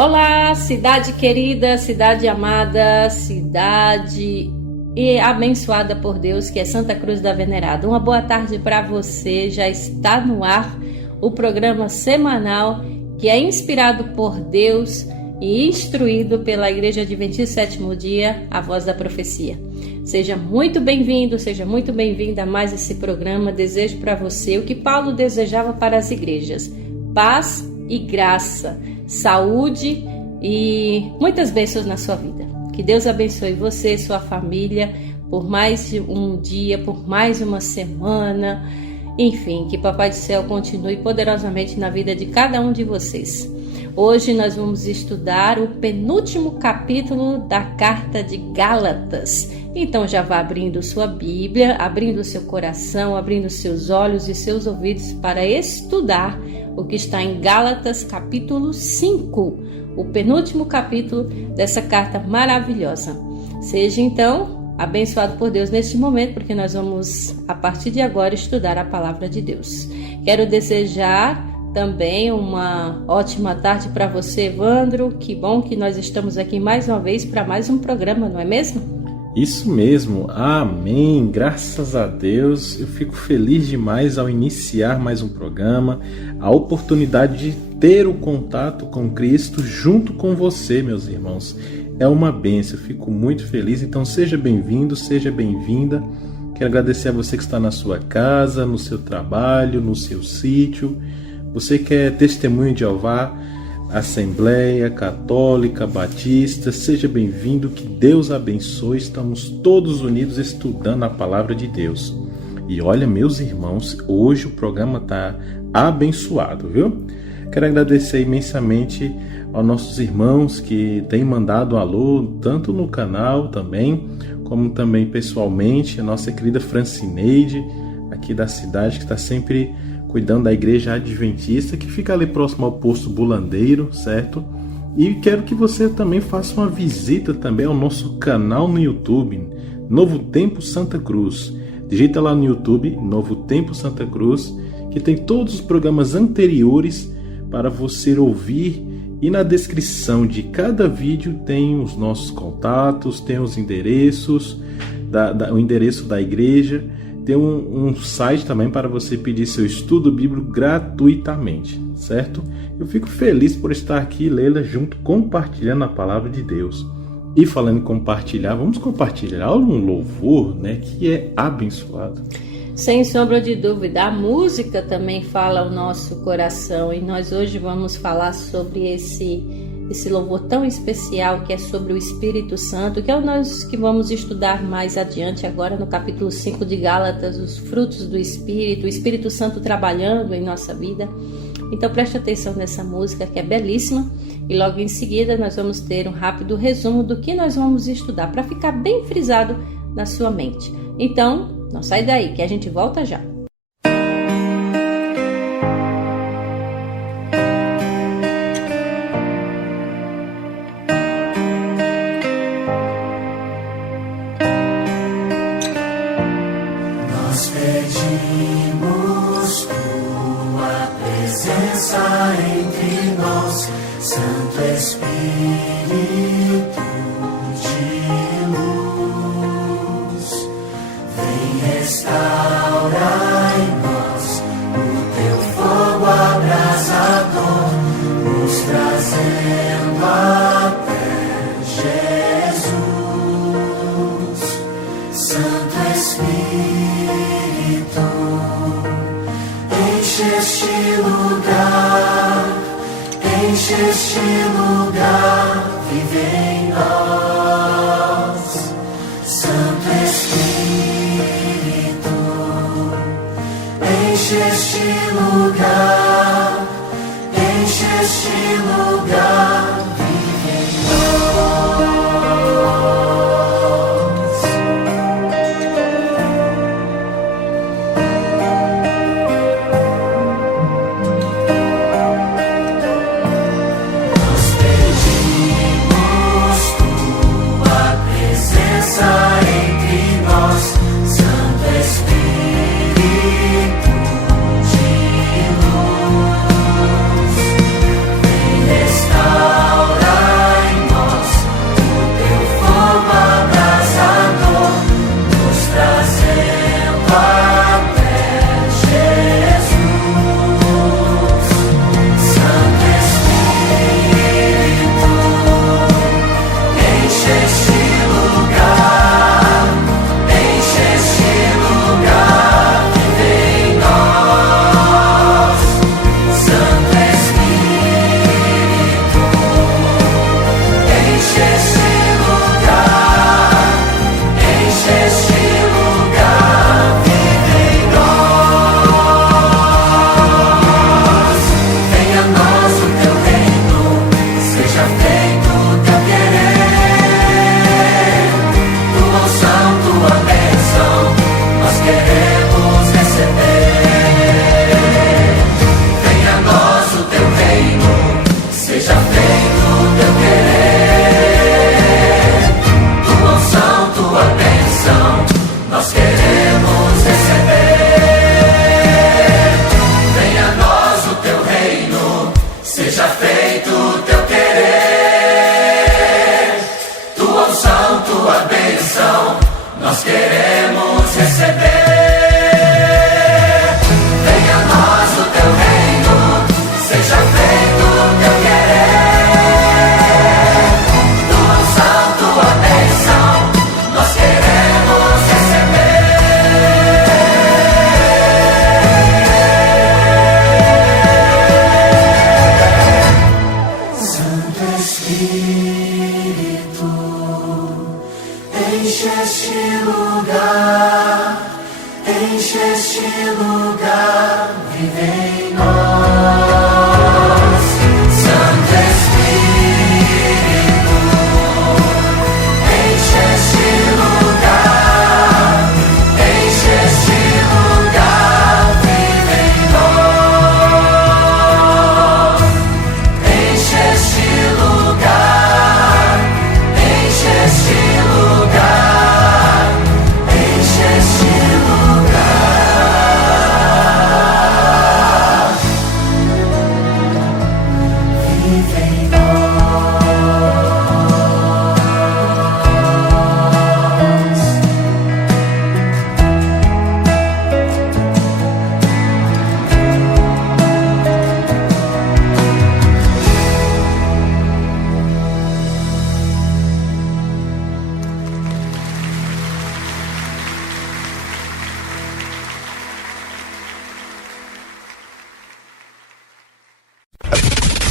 Olá, cidade querida, cidade amada, cidade abençoada por Deus, que é Santa Cruz da Venerada. Uma boa tarde para você. Já está no ar o programa semanal que é inspirado por Deus e instruído pela Igreja Adventista Sétimo Dia, a Voz da Profecia. Seja muito bem-vindo, seja muito bem-vinda a mais esse programa. Desejo para você o que Paulo desejava para as igrejas: paz e graça, saúde e muitas bênçãos na sua vida. Que Deus abençoe você e sua família por mais um dia, por mais uma semana. Enfim, que Papai do Céu continue poderosamente na vida de cada um de vocês. Hoje nós vamos estudar o penúltimo capítulo da carta de Gálatas. Então já vá abrindo sua Bíblia, abrindo seu coração, abrindo seus olhos e seus ouvidos para estudar o que está em Gálatas capítulo 5, o penúltimo capítulo dessa carta maravilhosa. Seja então abençoado por Deus neste momento, porque nós vamos a partir de agora estudar a palavra de Deus. Quero desejar também uma ótima tarde para você, Evandro. Que bom que nós estamos aqui mais uma vez para mais um programa, não é mesmo? Isso mesmo, amém, graças a Deus. Eu fico feliz demais ao iniciar mais um programa, a oportunidade de ter o contato com Cristo junto com você, meus irmãos. É uma bênção, eu fico muito feliz, então seja bem-vindo, seja bem-vinda. Quero agradecer a você que está na sua casa, no seu trabalho, no seu sítio. Você que é testemunho de Jeová, Assembleia Católica, Batista, seja bem-vindo, que Deus abençoe. Estamos todos unidos estudando a palavra de Deus. E olha, meus irmãos, hoje o programa está abençoado, viu? Quero agradecer imensamente aos nossos irmãos que têm mandado um alô, tanto no canal também, como também pessoalmente, a nossa querida Francineide, aqui da cidade, que está sempre cuidando da igreja adventista, que fica ali próximo ao posto Bulandeiro, certo? E quero que você também faça uma visita também ao nosso canal no YouTube, Novo Tempo Santa Cruz. Digita lá no YouTube, Novo Tempo Santa Cruz, que tem todos os programas anteriores para você ouvir, e na descrição de cada vídeo tem os nossos contatos, tem os endereços, o endereço da igreja. Tem um site também para você pedir seu estudo bíblico gratuitamente, certo? Eu fico feliz por estar aqui, Leila, junto, compartilhando a palavra de Deus. E falando em compartilhar, vamos compartilhar um louvor, né, que é abençoado. Sem sombra de dúvida, a música também fala ao nosso coração, e nós hoje vamos falar sobre esse louvor tão especial, que é sobre o Espírito Santo, que é o nós que vamos estudar mais adiante agora no capítulo 5 de Gálatas, os frutos do Espírito, o Espírito Santo trabalhando em nossa vida. Então preste atenção nessa música, que é belíssima, e logo em seguida nós vamos ter um rápido resumo do que nós vamos estudar, para ficar bem frisado na sua mente. Então, não sai daí, que a gente volta já. Santo Espírito de luz, vem restaurar em nós o teu fogo abrasador, nos trazendo até Jesus. Santo Espírito, enche este lugar. Enche este lugar, vive em nós, Santo Espírito. Enche este lugar, enche este lugar, vive em Espírito de luz, vem restaurar. Deixa este lugar viver em nós. Santo Espírito, enche este lugar, enche este lugar, vive em nós. Enche este lugar, enche este lugar, enche este lugar, vive em nós.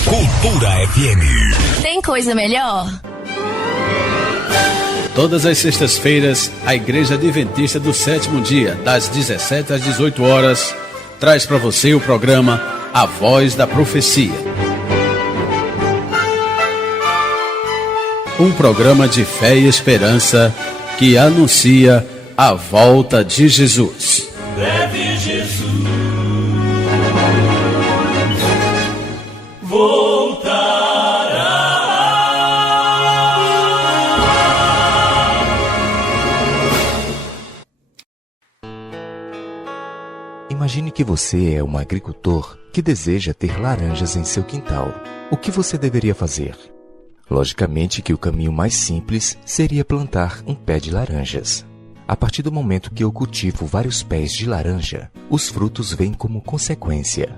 Cultura FM. Tem coisa melhor? Todas as sextas-feiras, a Igreja Adventista do Sétimo Dia, das 17 às 18 horas, traz para você o programa A Voz da Profecia. Um programa de fé e esperança que anuncia a volta de Jesus. Breve Jesus voltará. Imagine que você é um agricultor que deseja ter laranjas em seu quintal. O que você deveria fazer? Logicamente que o caminho mais simples seria plantar um pé de laranjas. A partir do momento que eu cultivo vários pés de laranja, os frutos vêm como consequência.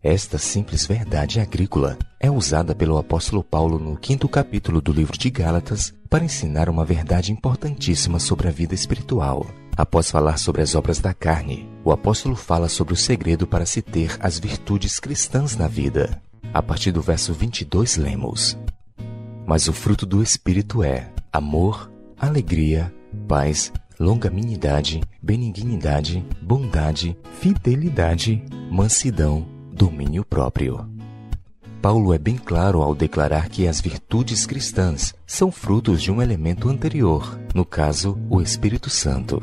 Esta simples verdade agrícola é usada pelo apóstolo Paulo no 5º capítulo do livro de Gálatas para ensinar uma verdade importantíssima sobre a vida espiritual. Após falar sobre as obras da carne, o apóstolo fala sobre o segredo para se ter as virtudes cristãs na vida. A partir do verso 22 lemos: Mas o fruto do Espírito é amor, alegria, paz, longanimidade, benignidade, bondade, fidelidade, mansidão, domínio próprio. Paulo é bem claro ao declarar que as virtudes cristãs são frutos de um elemento anterior, no caso, o Espírito Santo.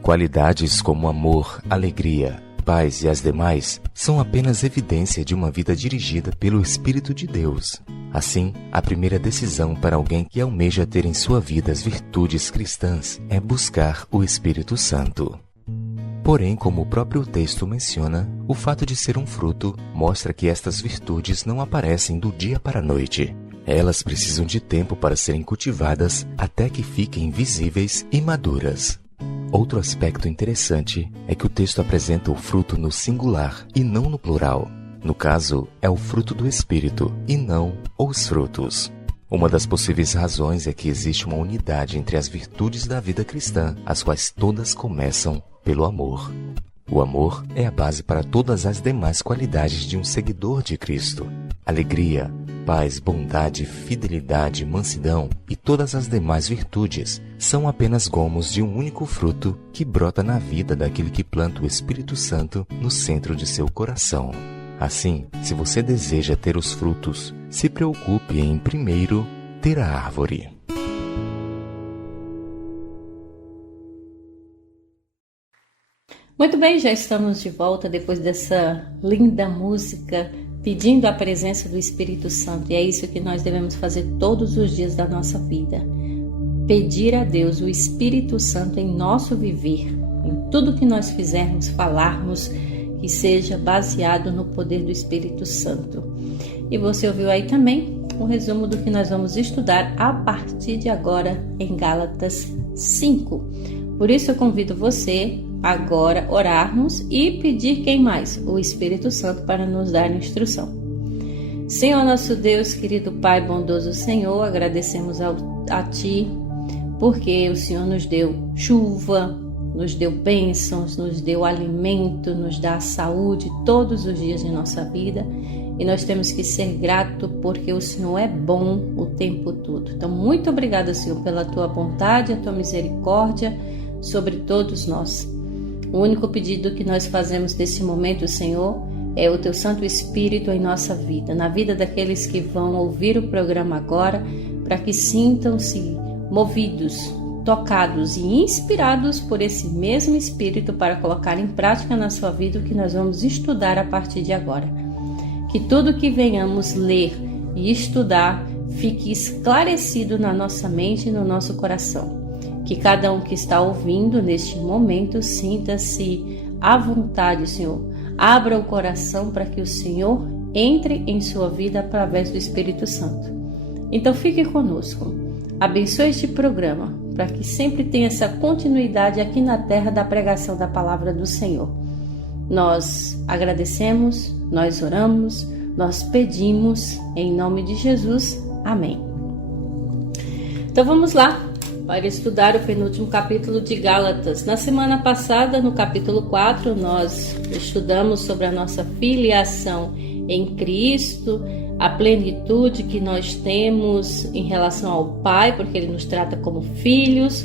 Qualidades como amor, alegria, paz e as demais são apenas evidência de uma vida dirigida pelo Espírito de Deus. Assim, a primeira decisão para alguém que almeja ter em sua vida as virtudes cristãs é buscar o Espírito Santo. Porém, como o próprio texto menciona, o fato de ser um fruto mostra que estas virtudes não aparecem do dia para a noite. Elas precisam de tempo para serem cultivadas até que fiquem visíveis e maduras. Outro aspecto interessante é que o texto apresenta o fruto no singular e não no plural. No caso, é o fruto do Espírito e não os frutos. Uma das possíveis razões é que existe uma unidade entre as virtudes da vida cristã, as quais todas começam pelo amor. O amor é a base para todas as demais qualidades de um seguidor de Cristo. Alegria, paz, bondade, fidelidade, mansidão e todas as demais virtudes são apenas gomos de um único fruto que brota na vida daquele que planta o Espírito Santo no centro de seu coração. Assim, se você deseja ter os frutos, se preocupe em primeiro ter a árvore. Muito bem, já estamos de volta depois dessa linda música, pedindo a presença do Espírito Santo. E é isso que nós devemos fazer todos os dias da nossa vida. Pedir a Deus o Espírito Santo em nosso viver, em tudo que nós fizermos, falarmos, que seja baseado no poder do Espírito Santo. E você ouviu aí também um resumo do que nós vamos estudar a partir de agora em Gálatas 5. Por isso eu convido você agora a orarmos e pedir quem mais? O Espírito Santo para nos dar instrução. Senhor nosso Deus, querido Pai bondoso Senhor, agradecemos a Ti porque o Senhor nos deu chuva, nos deu bênçãos, nos deu alimento, nos dá saúde todos os dias de nossa vida e nós temos que ser gratos porque o Senhor é bom o tempo todo. Então, muito obrigada, Senhor, pela Tua bondade, a Tua misericórdia sobre todos nós. O único pedido que nós fazemos nesse momento, Senhor, é o Teu Santo Espírito em nossa vida, na vida daqueles que vão ouvir o programa agora, para que sintam-se movidos, tocados e inspirados por esse mesmo Espírito para colocar em prática na sua vida o que nós vamos estudar a partir de agora. Que tudo que venhamos ler e estudar fique esclarecido na nossa mente e no nosso coração. Que cada um que está ouvindo neste momento sinta-se à vontade, Senhor. Abra o coração para que o Senhor entre em sua vida através do Espírito Santo. Então fique conosco. Abençoe este programa para que sempre tenha essa continuidade aqui na terra da pregação da palavra do Senhor. Nós agradecemos, nós oramos, nós pedimos em nome de Jesus. Amém. Então vamos lá para estudar o penúltimo capítulo de Gálatas. Na semana passada, no capítulo 4, nós estudamos sobre a nossa filiação em Cristo, a plenitude que nós temos em relação ao Pai, porque Ele nos trata como filhos.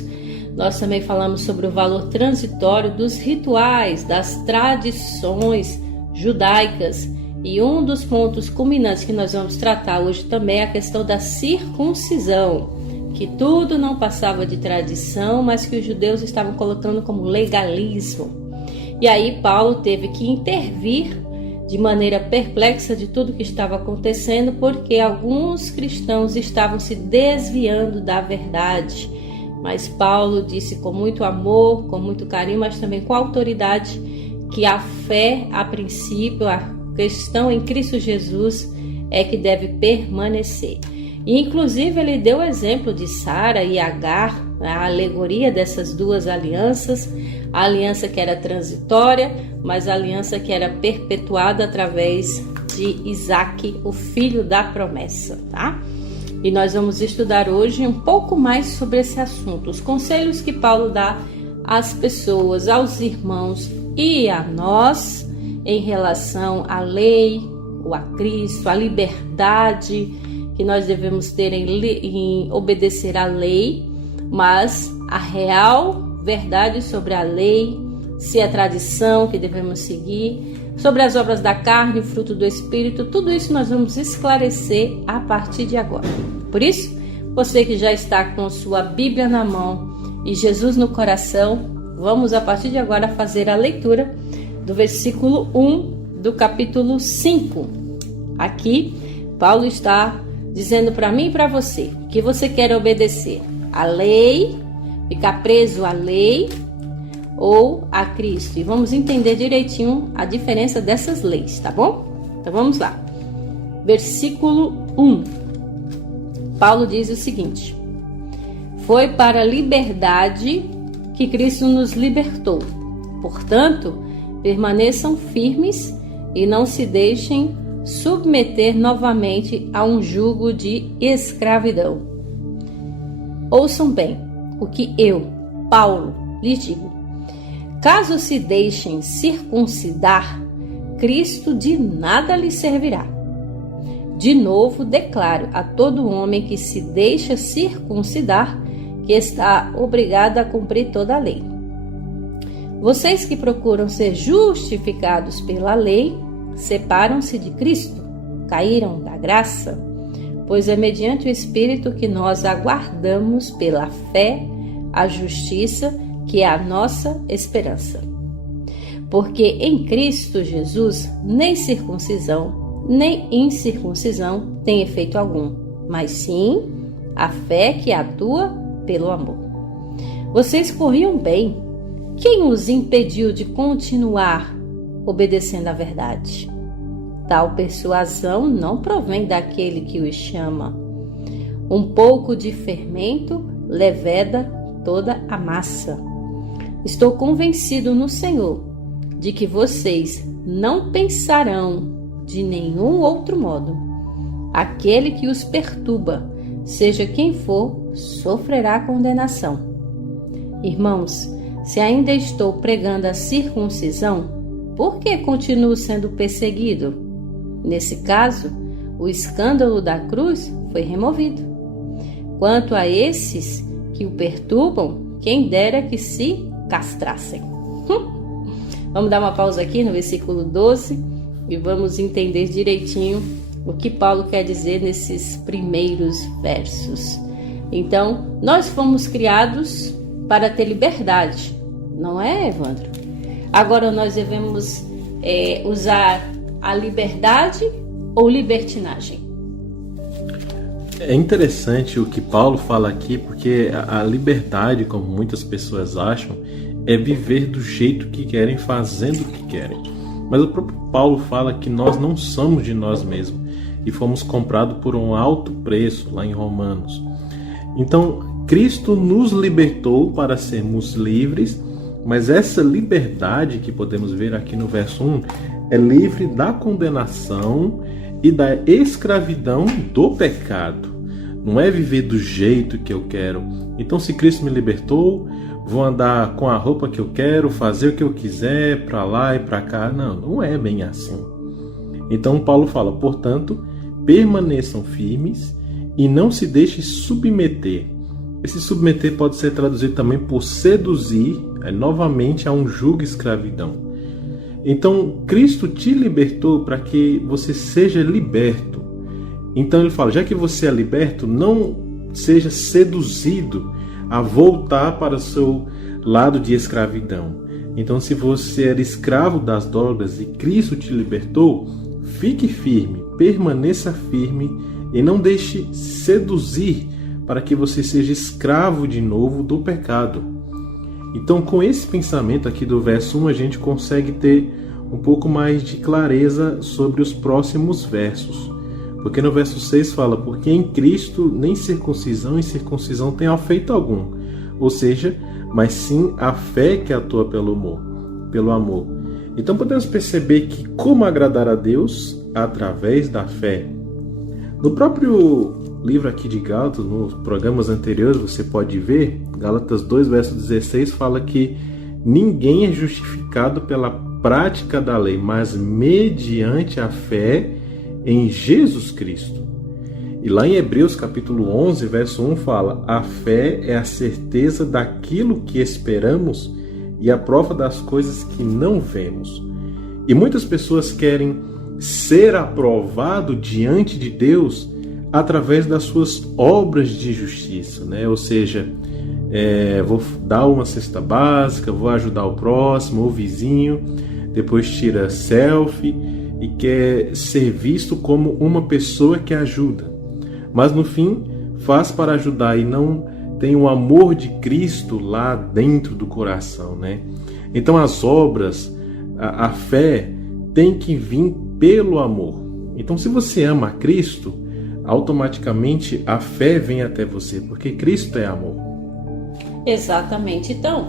Nós também falamos sobre o valor transitório dos rituais, das tradições judaicas. E um dos pontos culminantes que nós vamos tratar hoje também é a questão da circuncisão, que tudo não passava de tradição, mas que os judeus estavam colocando como legalismo. E aí Paulo teve que intervir de maneira perplexa de tudo que estava acontecendo, porque alguns cristãos estavam se desviando da verdade. Mas Paulo disse com muito amor, com muito carinho, mas também com autoridade, que a fé, a princípio, a questão em Cristo Jesus é que deve permanecer. E, inclusive, ele deu o exemplo de Sara e Agar, a alegoria dessas duas alianças, a aliança que era transitória, mas a aliança que era perpetuada através de Isaac, o filho da promessa, tá? E nós vamos estudar hoje um pouco mais sobre esse assunto, os conselhos que Paulo dá às pessoas, aos irmãos e a nós em relação à lei, ou a Cristo, a liberdade que nós devemos ter em obedecer à lei, mas a real verdade sobre a lei, se é tradição que devemos seguir, sobre as obras da carne, o fruto do Espírito, tudo isso nós vamos esclarecer a partir de agora. Por isso, você que já está com sua Bíblia na mão e Jesus no coração, vamos a partir de agora fazer a leitura do versículo 1 do capítulo 5. Aqui, Paulo está dizendo para mim e para você que você quer obedecer à lei, ficar preso à lei ou a Cristo. E vamos entender direitinho a diferença dessas leis, tá bom? Então vamos lá. Versículo 1. Paulo diz o seguinte: foi para a liberdade que Cristo nos libertou. Portanto, permaneçam firmes e não se deixem submeter novamente a um jugo de escravidão. Ouçam bem o que eu, Paulo, lhes digo. Caso se deixem circuncidar, Cristo de nada lhes servirá. De novo declaro a todo homem que se deixa circuncidar que está obrigado a cumprir toda a lei. Vocês que procuram ser justificados pela lei, separam-se de Cristo, caíram da graça, pois é mediante o Espírito que nós aguardamos pela fé a justiça, que é a nossa esperança. Porque em Cristo Jesus nem circuncisão, nem incircuncisão tem efeito algum, mas sim a fé que atua pelo amor. Vocês corriam bem. Quem os impediu de continuar obedecendo à verdade? Tal persuasão não provém daquele que os chama. Um pouco de fermento leveda toda a massa. Estou convencido no Senhor de que vocês não pensarão de nenhum outro modo. Aquele que os perturba, seja quem for, sofrerá condenação. Irmãos, se ainda estou pregando a circuncisão, por que continuo sendo perseguido? Nesse caso, o escândalo da cruz foi removido. Quanto a esses que o perturbam, quem dera que se castrassem. Vamos dar uma pausa aqui no versículo 12 e vamos entender direitinho o que Paulo quer dizer nesses primeiros versos. Então, nós fomos criados para ter liberdade, não é, Evandro? Agora nós devemos usar a liberdade ou libertinagem? É interessante o que Paulo fala aqui, porque a liberdade, como muitas pessoas acham, é viver do jeito que querem, fazendo o que querem. Mas o próprio Paulo fala que nós não somos de nós mesmos e fomos comprados por um alto preço, lá em Romanos. Então, Cristo nos libertou para sermos livres, mas essa liberdade que podemos ver aqui no verso 1 é livre da condenação e da escravidão do pecado. Não é viver do jeito que eu quero. Então, se Cristo me libertou, vou andar com a roupa que eu quero, fazer o que eu quiser, para lá e para cá. Não é bem assim. Então, Paulo fala, portanto, permaneçam firmes e não se deixem submeter. Esse submeter pode ser traduzido também por seduzir, novamente, a um jugo escravidão. Então, Cristo te libertou para que você seja liberto. Então ele fala, já que você é liberto, não seja seduzido a voltar para o seu lado de escravidão. Então, se você era escravo das drogas e Cristo te libertou, fique firme, permaneça firme e não deixe seduzir para que você seja escravo de novo do pecado. Então, com esse pensamento aqui do verso 1, a gente consegue ter um pouco mais de clareza sobre os próximos versos. Porque no verso 6 fala, porque em Cristo nem circuncisão e circuncisão tem efeito algum. Ou seja, mas sim a fé que atua pelo amor. Então podemos perceber que como agradar a Deus? Através da fé. No próprio livro aqui de Gálatas, nos programas anteriores, você pode ver, Gálatas 2, verso 16, fala que ninguém é justificado pela prática da lei, mas mediante a fé em Jesus Cristo. E lá em Hebreus capítulo 11, verso 1 fala, a fé é a certeza daquilo que esperamos e a prova das coisas que não vemos. E muitas pessoas querem ser aprovado diante de Deus através das suas obras de justiça, né? Ou seja, vou dar uma cesta básica, vou ajudar o próximo, o vizinho, depois tira selfie e quer ser visto como uma pessoa que ajuda. Mas no fim, faz para ajudar e não tem o amor de Cristo lá dentro do coração, né? Então as obras, a fé tem que vir pelo amor. Então se você ama a Cristo, automaticamente a fé vem até você, porque Cristo é amor. Exatamente. Então,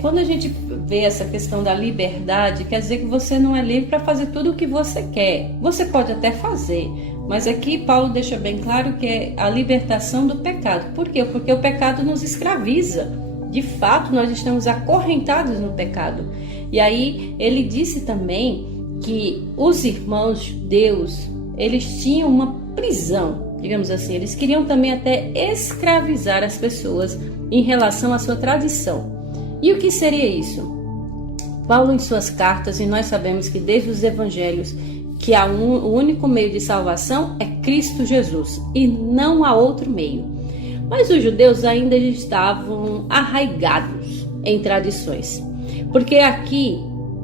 quando a gente vê essa questão da liberdade, quer dizer que você não é livre para fazer tudo o que você quer. Você pode até fazer, mas aqui Paulo deixa bem claro que é a libertação do pecado. Por quê? Porque o pecado nos escraviza. De fato, nós estamos acorrentados no pecado. E aí ele disse também que os irmãos judeus, eles tinham uma prisão, digamos assim. Eles queriam também até escravizar as pessoas em relação à sua tradição. E o que seria isso? Paulo, em suas cartas, e nós sabemos que desde os evangelhos, que o único meio de salvação é Cristo Jesus, e não há outro meio. Mas os judeus ainda estavam arraigados em tradições. Porque aqui,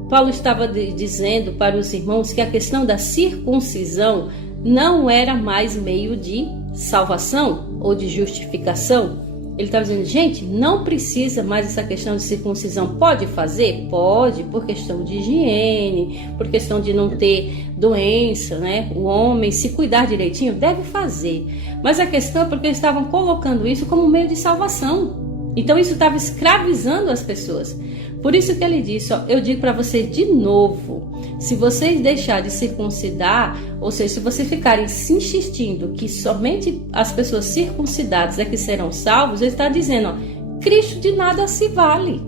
Paulo estava dizendo para os irmãos que a questão da circuncisão não era mais meio de salvação ou de justificação. Ele estava dizendo, gente, não precisa mais essa questão de circuncisão. Pode fazer? Pode, por questão de higiene, por questão de não ter doença, né? O homem, se cuidar direitinho, deve fazer. Mas a questão é porque eles estavam colocando isso como meio de salvação. Então isso estava escravizando as pessoas. Por isso que ele disse, eu digo para vocês de novo, se vocês deixarem de circuncidar, ou seja, se vocês ficarem se insistindo que somente as pessoas circuncidadas é que serão salvos, ele está dizendo, Cristo de nada se vale.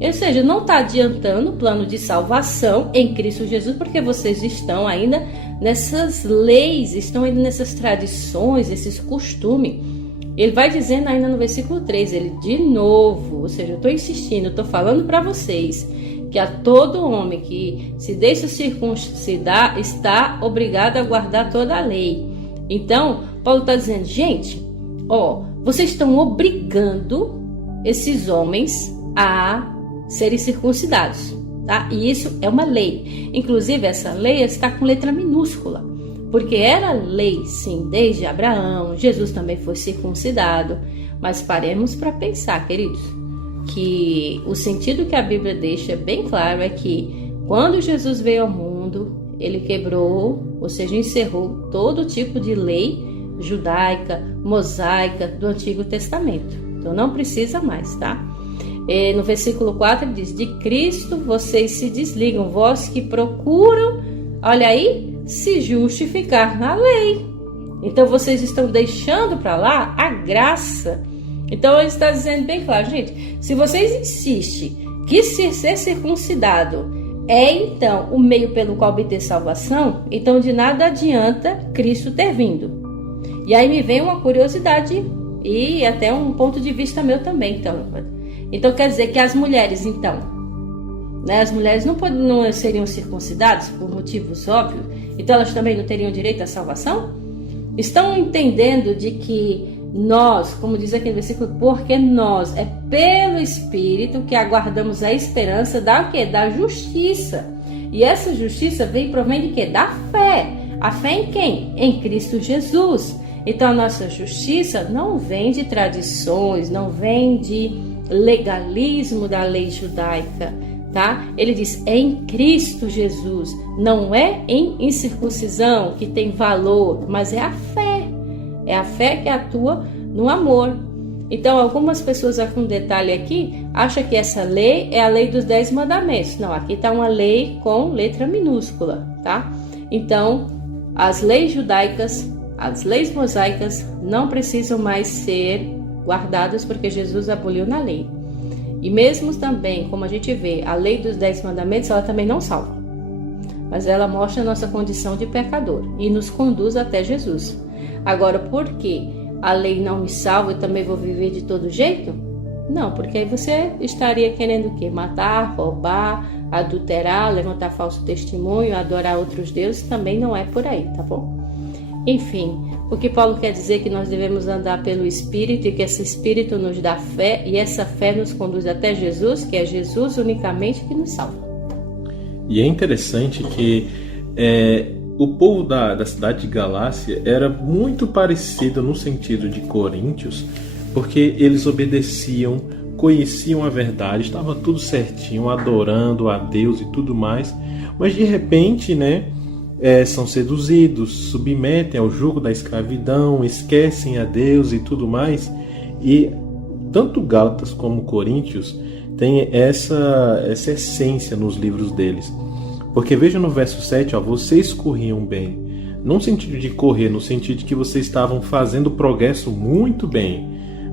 Ou seja, não está adiantando o plano de salvação em Cristo Jesus, porque vocês estão ainda nessas leis, estão ainda nessas tradições, esses costumes. Ele vai dizendo ainda no versículo 3, ele de novo, ou seja, eu estou insistindo, estou falando para vocês que a todo homem que se deixa circuncidar está obrigado a guardar toda a lei. Então, Paulo está dizendo, gente, vocês estão obrigando esses homens a serem circuncidados, tá? E isso é uma lei. Inclusive, essa lei está com letra minúscula, porque era lei, sim, desde Abraão. Jesus também foi circuncidado. Mas paremos para pensar, queridos, que o sentido que a Bíblia deixa bem claro é que quando Jesus veio ao mundo, ele quebrou, ou seja, encerrou todo tipo de lei judaica, mosaica do Antigo Testamento. Então não precisa mais, tá? No versículo 4 ele diz, de Cristo vocês se desligam, vós que procuram, olha aí, se justificar na lei. Então vocês estão deixando para lá a graça. Então ele está dizendo bem claro, gente, se vocês insistem que ser circuncidado é então o meio pelo qual obter salvação, então de nada adianta Cristo ter vindo. E aí me vem uma curiosidade e até um ponto de vista meu também. Então quer dizer que as mulheres, então, né, as mulheres não seriam circuncidadas por motivos óbvios, então elas também não teriam direito à salvação? Estão entendendo de que nós, como diz aqui no versículo, porque nós é pelo Espírito que aguardamos a esperança da quê? Da justiça. E essa justiça provém de quê? Da fé. A fé em quem? Em Cristo Jesus. Então a nossa justiça não vem de tradições, não vem de legalismo da lei judaica, tá? Ele diz, é em Cristo Jesus, não é em incircuncisão que tem valor, mas é a fé. É a fé que atua no amor. Então, algumas pessoas, aqui um detalhe aqui, acham que essa lei é a lei dos 10 mandamentos. Não, aqui está uma lei com letra minúscula, tá? Então, as leis judaicas, as leis mosaicas não precisam mais ser guardadas porque Jesus aboliu na lei. E mesmo também, como a gente vê, a lei dos 10 mandamentos, ela também não salva. Mas ela mostra a nossa condição de pecador e nos conduz até Jesus. Agora, por que a lei não me salva e também vou viver de todo jeito? Não, porque aí você estaria querendo o quê? Matar, roubar, adulterar, levantar falso testemunho, adorar outros deuses, também não é por aí, tá bom? Enfim, o que Paulo quer dizer é que nós devemos andar pelo Espírito e que esse Espírito nos dá fé e essa fé nos conduz até Jesus, que é Jesus unicamente que nos salva. E é interessante que o povo da cidade de Galácia era muito parecido no sentido de Coríntios, porque eles obedeciam, conheciam a verdade, estava tudo certinho, adorando a Deus e tudo mais, mas de repente, né, são seduzidos, submetem ao jugo da escravidão, esquecem a Deus e tudo mais. E tanto Gálatas como Coríntios têm essa essência nos livros deles. Porque veja no verso 7, vocês corriam bem. Não no sentido de correr, no sentido de que vocês estavam fazendo progresso muito bem.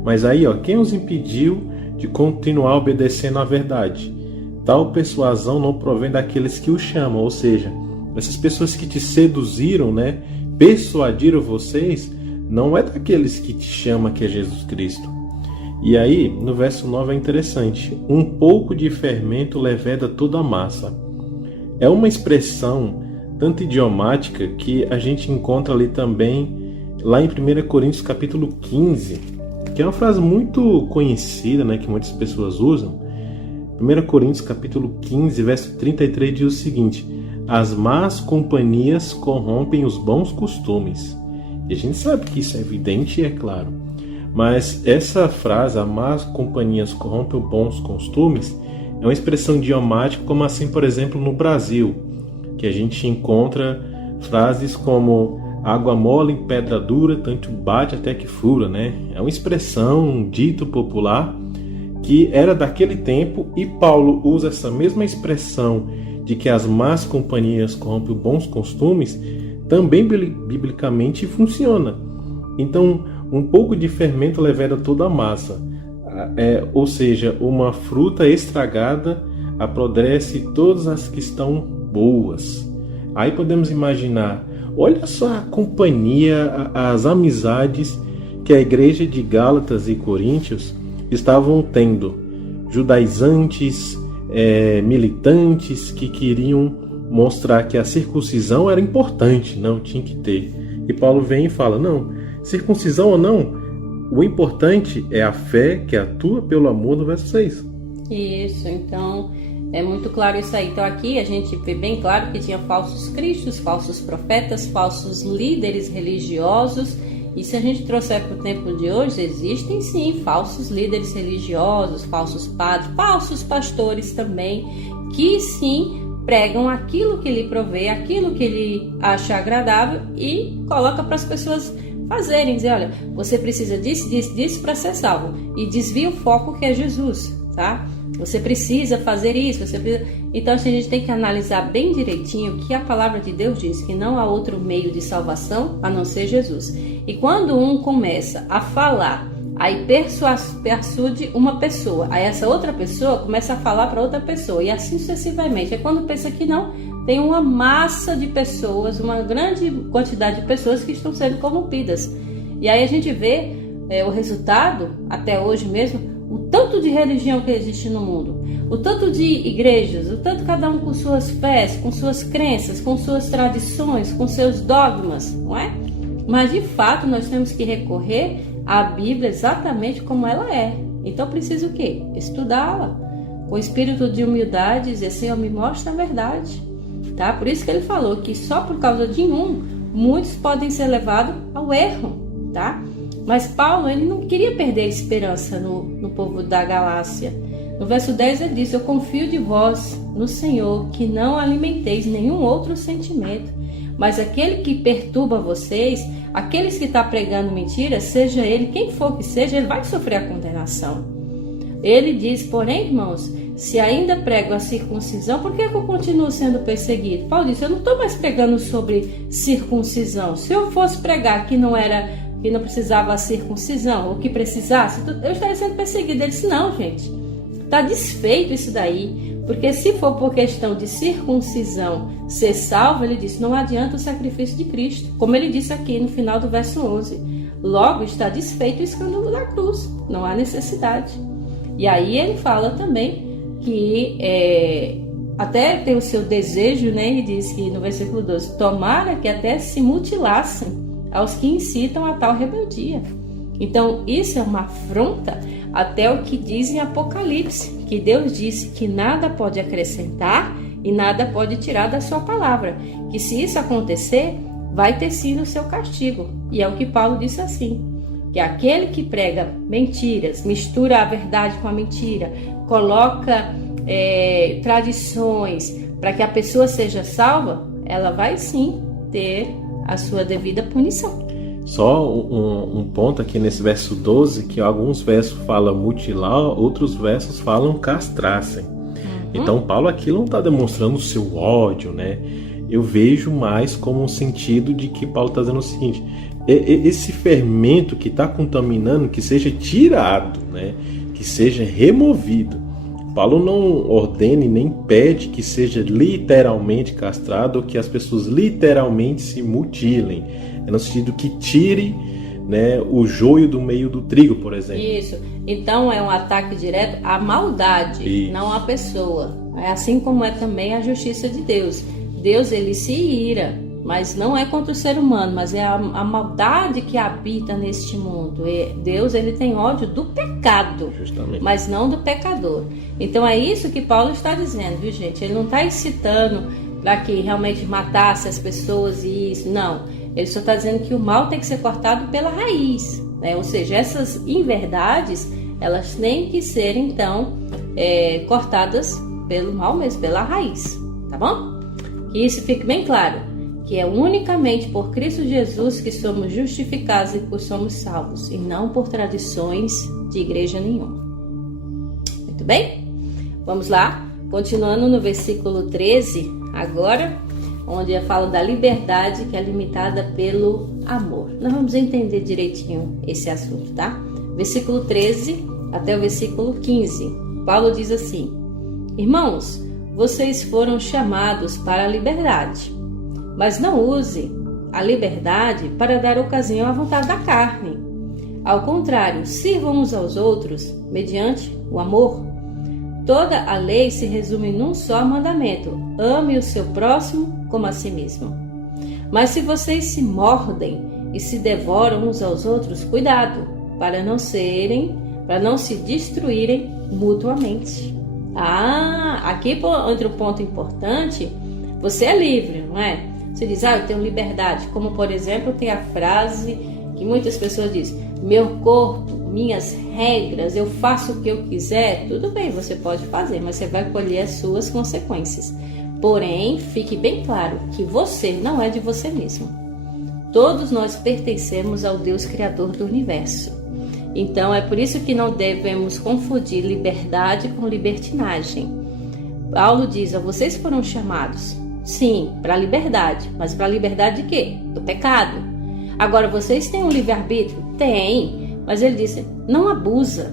Mas aí, quem os impediu de continuar obedecendo à verdade? Tal persuasão não provém daqueles que o chamam, ou seja, essas pessoas que te seduziram, né, persuadiram vocês, não é daqueles que te chamam, que é Jesus Cristo. E aí, no verso 9 é interessante. Um pouco de fermento leveda toda a massa. É uma expressão tanto idiomática que a gente encontra ali também, lá em 1 Coríntios capítulo 15, que é uma frase muito conhecida, né, que muitas pessoas usam. 1 Coríntios capítulo 15, verso 33 diz o seguinte: as más companhias corrompem os bons costumes. E a gente sabe que isso é evidente e é claro. Mas essa frase, as más companhias corrompem os bons costumes, é uma expressão idiomática, como assim, por exemplo, no Brasil, que a gente encontra frases como água mole em pedra dura, tanto bate até que fura, né? É uma expressão, um dito popular que era daquele tempo, e Paulo usa essa mesma expressão de que as más companhias corrompem os bons costumes, também biblicamente funciona. Então, um pouco de fermento leveda toda a massa. Ou seja, uma fruta estragada apodrece todas as que estão boas. Aí podemos imaginar, olha só a companhia, as amizades que a igreja de Gálatas e Coríntios estavam tendo. Judaizantes, militantes que queriam mostrar que a circuncisão era importante, não tinha que ter. E Paulo vem e fala, não, circuncisão ou não, o importante é a fé que atua pelo amor, no verso 6. Isso, então é muito claro isso aí. Então aqui a gente vê bem claro que tinha falsos cristos, falsos profetas, falsos líderes religiosos. E se a gente trouxer para o tempo de hoje, existem sim falsos líderes religiosos, falsos padres, falsos pastores também, que sim pregam aquilo que lhe provê, aquilo que lhe acha agradável e coloca para as pessoas fazerem, dizer, olha, você precisa disso para ser salvo. E desvia o foco que é Jesus, tá? Você precisa fazer isso, Então assim, a gente tem que analisar bem direitinho o que a palavra de Deus diz, que não há outro meio de salvação a não ser Jesus. E quando um começa a falar, aí persuade uma pessoa, aí essa outra pessoa começa a falar para outra pessoa, e assim sucessivamente. É quando pensa que não, tem uma massa de pessoas, uma grande quantidade de pessoas que estão sendo corrompidas. E aí a gente vê o resultado, até hoje mesmo, o tanto de religião que existe no mundo, o tanto de igrejas, o tanto cada um com suas fés, com suas crenças, com suas tradições, com seus dogmas, não é? Mas de fato nós temos que recorrer à Bíblia exatamente como ela é. Então precisa o quê? Estudá-la com espírito de humildade, dizer, Senhor, me mostra a verdade, tá? Por isso que ele falou que só por causa de muitos podem ser levados ao erro, tá? Mas Paulo, ele não queria perder a esperança no povo da Galácia. No verso 10 ele diz, eu confio de vós no Senhor, que não alimenteis nenhum outro sentimento, mas aquele que perturba vocês, aqueles que estão pregando mentiras, seja ele quem for que seja, ele vai sofrer a condenação. Ele diz, porém, irmãos, se ainda prego a circuncisão, por que eu continuo sendo perseguido? Paulo disse, eu não estou mais pregando sobre circuncisão. Se eu fosse pregar que não precisava a circuncisão, ou que precisasse, eu estaria sendo perseguido. Ele disse, não, gente, está desfeito isso daí, porque se for por questão de circuncisão ser salvo, ele disse, não adianta o sacrifício de Cristo, como ele disse aqui no final do verso 11, logo está desfeito o escândalo da cruz, não há necessidade. E aí ele fala também que até tem o seu desejo, né? Ele diz que no versículo 12, tomara que até se mutilassem aos que incitam a tal rebeldia. Então isso é uma afronta até o que diz em Apocalipse, que Deus disse que nada pode acrescentar e nada pode tirar da sua palavra, que se isso acontecer, vai ter sido o seu castigo. E é o que Paulo disse assim, que aquele que prega mentiras, mistura a verdade com a mentira, coloca tradições para que a pessoa seja salva, ela vai sim ter a sua devida punição. Só um ponto aqui nesse verso 12, que alguns versos falam mutilar, outros versos falam castrassem. Então Paulo aqui não está demonstrando o seu ódio, né? Eu vejo mais como um sentido de que Paulo está dizendo o seguinte, esse fermento que está contaminando, que seja tirado, né? Que seja removido. Paulo não ordena e nem pede que seja literalmente castrado ou que as pessoas literalmente se mutilem. É no sentido que tire, né, o joio do meio do trigo, por exemplo. Isso. Então é um ataque direto à maldade, isso, não à pessoa. É assim como é também a justiça de Deus. Deus, ele se ira, mas não é contra o ser humano, mas é a maldade que habita neste mundo. Deus, ele tem ódio do pecado, justamente, mas não do pecador. Então é isso que Paulo está dizendo, viu, gente? Ele não está incitando para que realmente matasse as pessoas e isso, não. Ele só está dizendo que o mal tem que ser cortado pela raiz, né? Ou seja, essas inverdades, elas têm que ser, então, cortadas pelo mal mesmo, pela raiz, tá bom? Que isso fique bem claro, que é unicamente por Cristo Jesus que somos justificados e que somos salvos, e não por tradições de igreja nenhuma. Muito bem? Vamos lá, continuando no versículo 13, agora, onde fala da liberdade que é limitada pelo amor. Nós vamos entender direitinho esse assunto, tá? Versículo 13 até o versículo 15. Paulo diz assim, irmãos, vocês foram chamados para a liberdade, mas não use a liberdade para dar ocasião à vontade da carne. Ao contrário, sirvam uns aos outros mediante o amor. toda a lei se resume num só mandamento: ame o seu próximo como a si mesmo. Mas se vocês se mordem e se devoram uns aos outros, cuidado, para não se destruírem mutuamente. Aqui entra um ponto importante. Você é livre, não é? Você diz, eu tenho liberdade. Como, por exemplo, tem a frase que muitas pessoas dizem: meu corpo, minhas regras, eu faço o que eu quiser. Tudo bem, você pode fazer, mas você vai colher as suas consequências. Porém, fique bem claro que você não é de você mesmo. Todos nós pertencemos ao Deus Criador do Universo. Então, é por isso que não devemos confundir liberdade com libertinagem. Paulo diz, vocês foram chamados, sim, para a liberdade. Mas para a liberdade de quê? Do pecado. Agora, vocês têm um livre-arbítrio? Tem. Mas ele disse, não abusa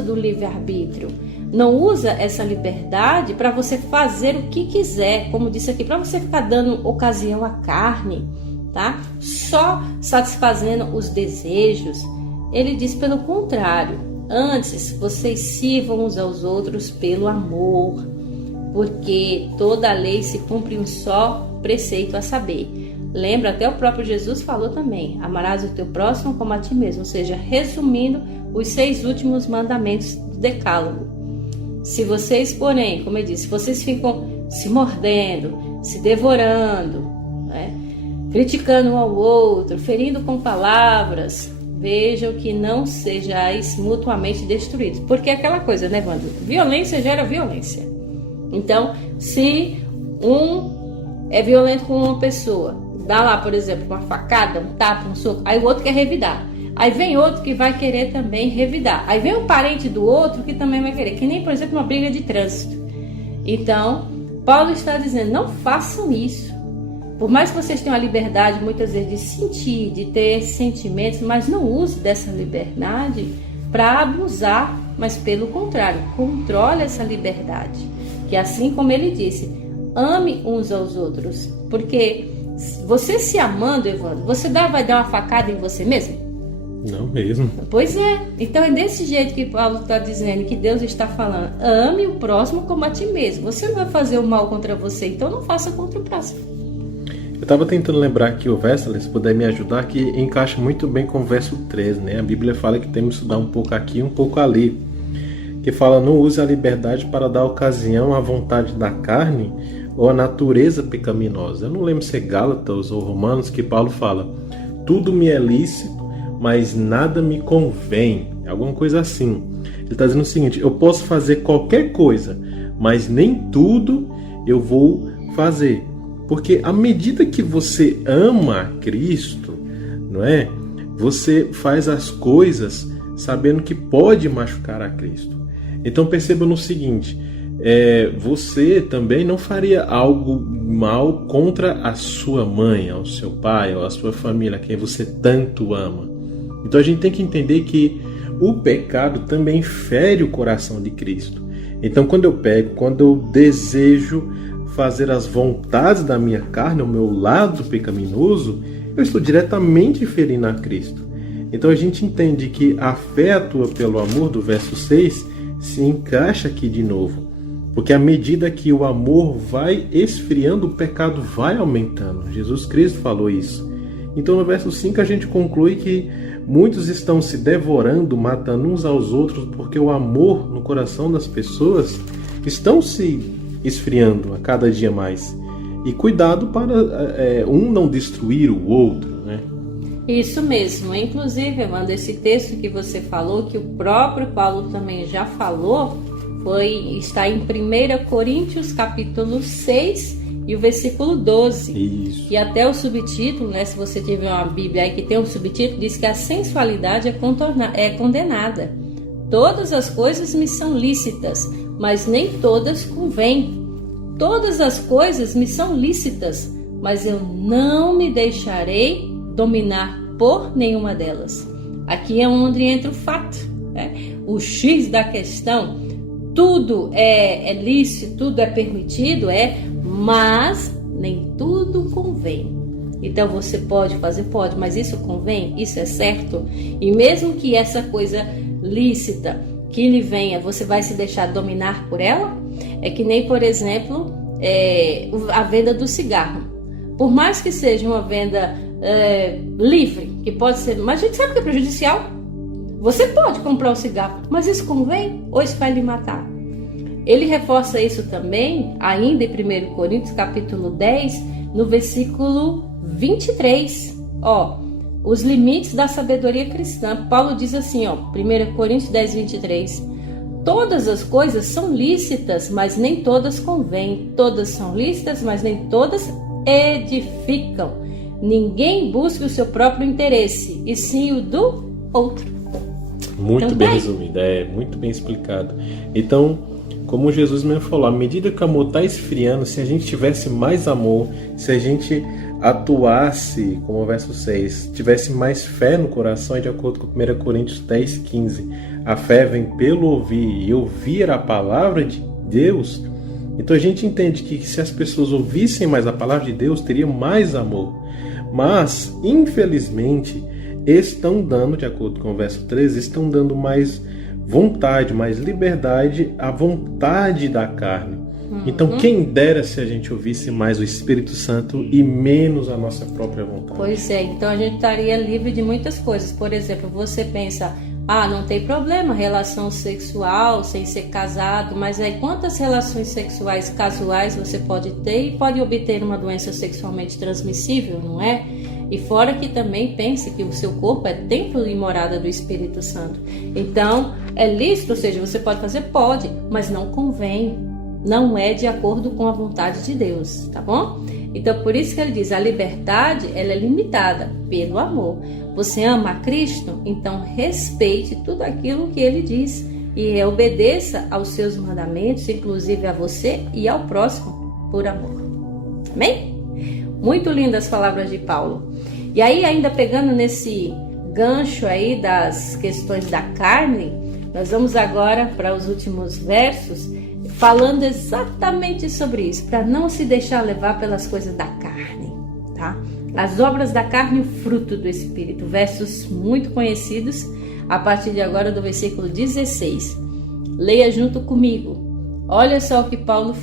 do livre-arbítrio. Não usa essa liberdade para você fazer o que quiser, como disse aqui, para você ficar dando ocasião à carne, tá? Só satisfazendo os desejos. Ele diz pelo contrário, antes vocês sirvam uns aos outros pelo amor, porque toda a lei se cumpre em um só preceito, a saber. Lembra, até o próprio Jesus falou também, amarás o teu próximo como a ti mesmo, ou seja, resumindo os 6 últimos mandamentos do Decálogo. Se vocês, porém, como eu disse, vocês ficam se mordendo, se devorando, né, criticando um ao outro, ferindo com palavras, vejam que não sejais mutuamente destruídos. Porque é aquela coisa, né, Wanda? Violência gera violência. Então, se um é violento com uma pessoa, dá lá, por exemplo, uma facada, um tapa, um soco, aí o outro quer revidar. Aí vem outro que vai querer também revidar. Aí vem um parente do outro que também vai querer. Que nem, por exemplo, uma briga de trânsito. Então, Paulo está dizendo, não façam isso. Por mais que vocês tenham a liberdade, muitas vezes, de sentir, de ter sentimentos, mas não use dessa liberdade para abusar, mas pelo contrário, controle essa liberdade. Que assim como ele disse, ame uns aos outros. Porque você se amando, Evandro, você vai dar uma facada em você mesmo? Não mesmo. Pois é. Então é desse jeito que Paulo está dizendo, que Deus está falando. Ame o próximo como a ti mesmo. Você não vai fazer o mal contra você, então não faça contra o próximo. Eu estava tentando lembrar aqui o verso, se puder me ajudar, que encaixa muito bem com o verso 3, né? A Bíblia fala que temos que estudar um pouco aqui e um pouco ali. Que fala, não use a liberdade para dar ocasião à vontade da carne ou à natureza pecaminosa. Eu não lembro se é Gálatas ou Romanos que Paulo fala, tudo me é lícito, mas nada me convém. Alguma coisa assim. Ele está dizendo o seguinte, eu posso fazer qualquer coisa, mas nem tudo eu vou fazer. Porque à medida que você ama a Cristo, não é? Você faz as coisas sabendo que pode machucar a Cristo. Então perceba no seguinte, você também não faria algo mal contra a sua mãe, ao seu pai, ou a sua família, quem você tanto ama. Então a gente tem que entender que o pecado também fere o coração de Cristo. Então quando eu desejo fazer as vontades da minha carne, o meu lado pecaminoso, eu estou diretamente ferindo a Cristo. Então a gente entende que a fé atua pelo amor, do verso 6, se encaixa aqui de novo. Porque à medida que o amor vai esfriando, o pecado vai aumentando. Jesus Cristo falou isso. Então no verso 5 a gente conclui que muitos estão se devorando, matando uns aos outros, porque o amor no coração das pessoas estão se esfriando a cada dia mais. E cuidado para um não destruir o outro, né? Isso mesmo. Inclusive, Evandro, esse texto que você falou, que o próprio Paulo também já falou, está em 1 Coríntios capítulo 6 e o versículo 12. Isso. E até o subtítulo, né, se você tiver uma Bíblia aí que tem um subtítulo, diz que a sensualidade é condenada. Todas as coisas me são lícitas, mas nem todas convêm. Todas as coisas me são lícitas, mas eu não me deixarei dominar por nenhuma delas. Aqui é onde entra o fato, né? O X da questão. Tudo é lícito, tudo é permitido, mas nem tudo convém. Então você pode fazer, mas isso convém? Isso é certo? E mesmo que essa coisa lícita, que lhe venha, você vai se deixar dominar por ela? É que nem, por exemplo, a venda do cigarro. Por mais que seja uma venda livre, que pode ser, mas a gente sabe que é prejudicial. Você pode comprar um cigarro, mas isso convém ou isso vai lhe matar? Ele reforça isso também, ainda em 1 Coríntios capítulo 10, no versículo 23. Os limites da sabedoria cristã. Paulo diz assim, 1 Coríntios 10, 23. Todas as coisas são lícitas, mas nem todas convêm. Todas são lícitas, mas nem todas edificam. Ninguém busca o seu próprio interesse, e sim o do outro. Muito bem resumido, muito bem explicado. Então, como Jesus mesmo falou, à medida que o amor está esfriando, se a gente tivesse mais amor, se a gente atuasse, como o verso 6, tivesse mais fé no coração, de acordo com 1 Coríntios 10, 15, a fé vem pelo ouvir e ouvir a palavra de Deus. Então a gente entende que se as pessoas ouvissem mais a palavra de Deus, teriam mais amor. Mas, infelizmente, estão dando, de acordo com o verso 13, estão dando mais vontade, mais liberdade à vontade da carne. Então, quem dera se a gente ouvisse mais o Espírito Santo e menos a nossa própria vontade. Pois é, então a gente estaria livre de muitas coisas. Por exemplo, você pensa, não tem problema, relação sexual sem ser casado, mas aí quantas relações sexuais casuais você pode ter e pode obter uma doença sexualmente transmissível, não é? E fora que também pense que o seu corpo é templo e morada do Espírito Santo. Então, é lícito, ou seja, você pode fazer? Pode, mas não convém. Não é de acordo com a vontade de Deus, tá bom? Então, por isso que ele diz, a liberdade, ela é limitada pelo amor. Você ama a Cristo? Então, respeite tudo aquilo que ele diz e obedeça aos seus mandamentos, inclusive a você e ao próximo, por amor. Amém? Muito lindas as palavras de Paulo. E aí, ainda pegando nesse gancho aí das questões da carne, nós vamos agora para os últimos versos, falando exatamente sobre isso, para não se deixar levar pelas coisas da carne, tá? As obras da carne e o fruto do Espírito, versos muito conhecidos, a partir de agora do versículo 16. Leia junto comigo. Olha só o que Paulo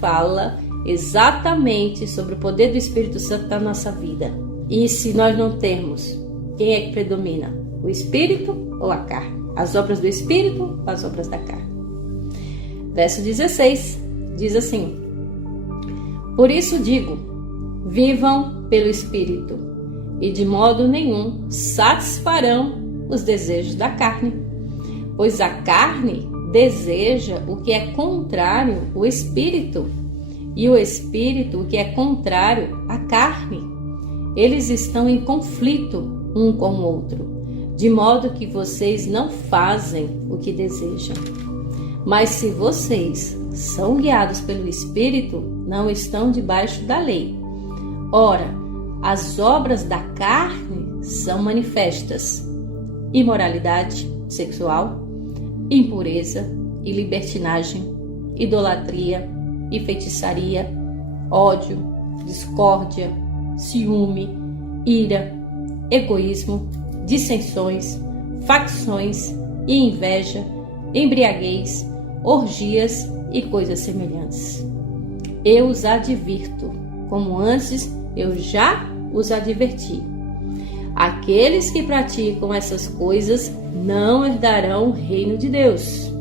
fala exatamente sobre o poder do Espírito Santo na nossa vida. E se nós não termos, quem é que predomina? O Espírito ou a carne? As obras do Espírito ou as obras da carne? Verso 16 diz assim: Por isso digo, vivam pelo Espírito, e de modo nenhum satisfarão os desejos da carne, pois a carne deseja o que é contrário ao Espírito, e o Espírito o que é contrário à carne. Eles estão em conflito um com o outro, de modo que vocês não fazem o que desejam. Mas se vocês são guiados pelo Espírito, não estão debaixo da lei. Ora, as obras da carne são manifestas: imoralidade sexual, impureza e libertinagem, idolatria e feitiçaria, ódio, discórdia, ciúme, ira, egoísmo, dissensões, facções e inveja, embriaguez, orgias e coisas semelhantes. Eu os advirto, como antes eu já os adverti. Aqueles que praticam essas coisas não herdarão o reino de Deus.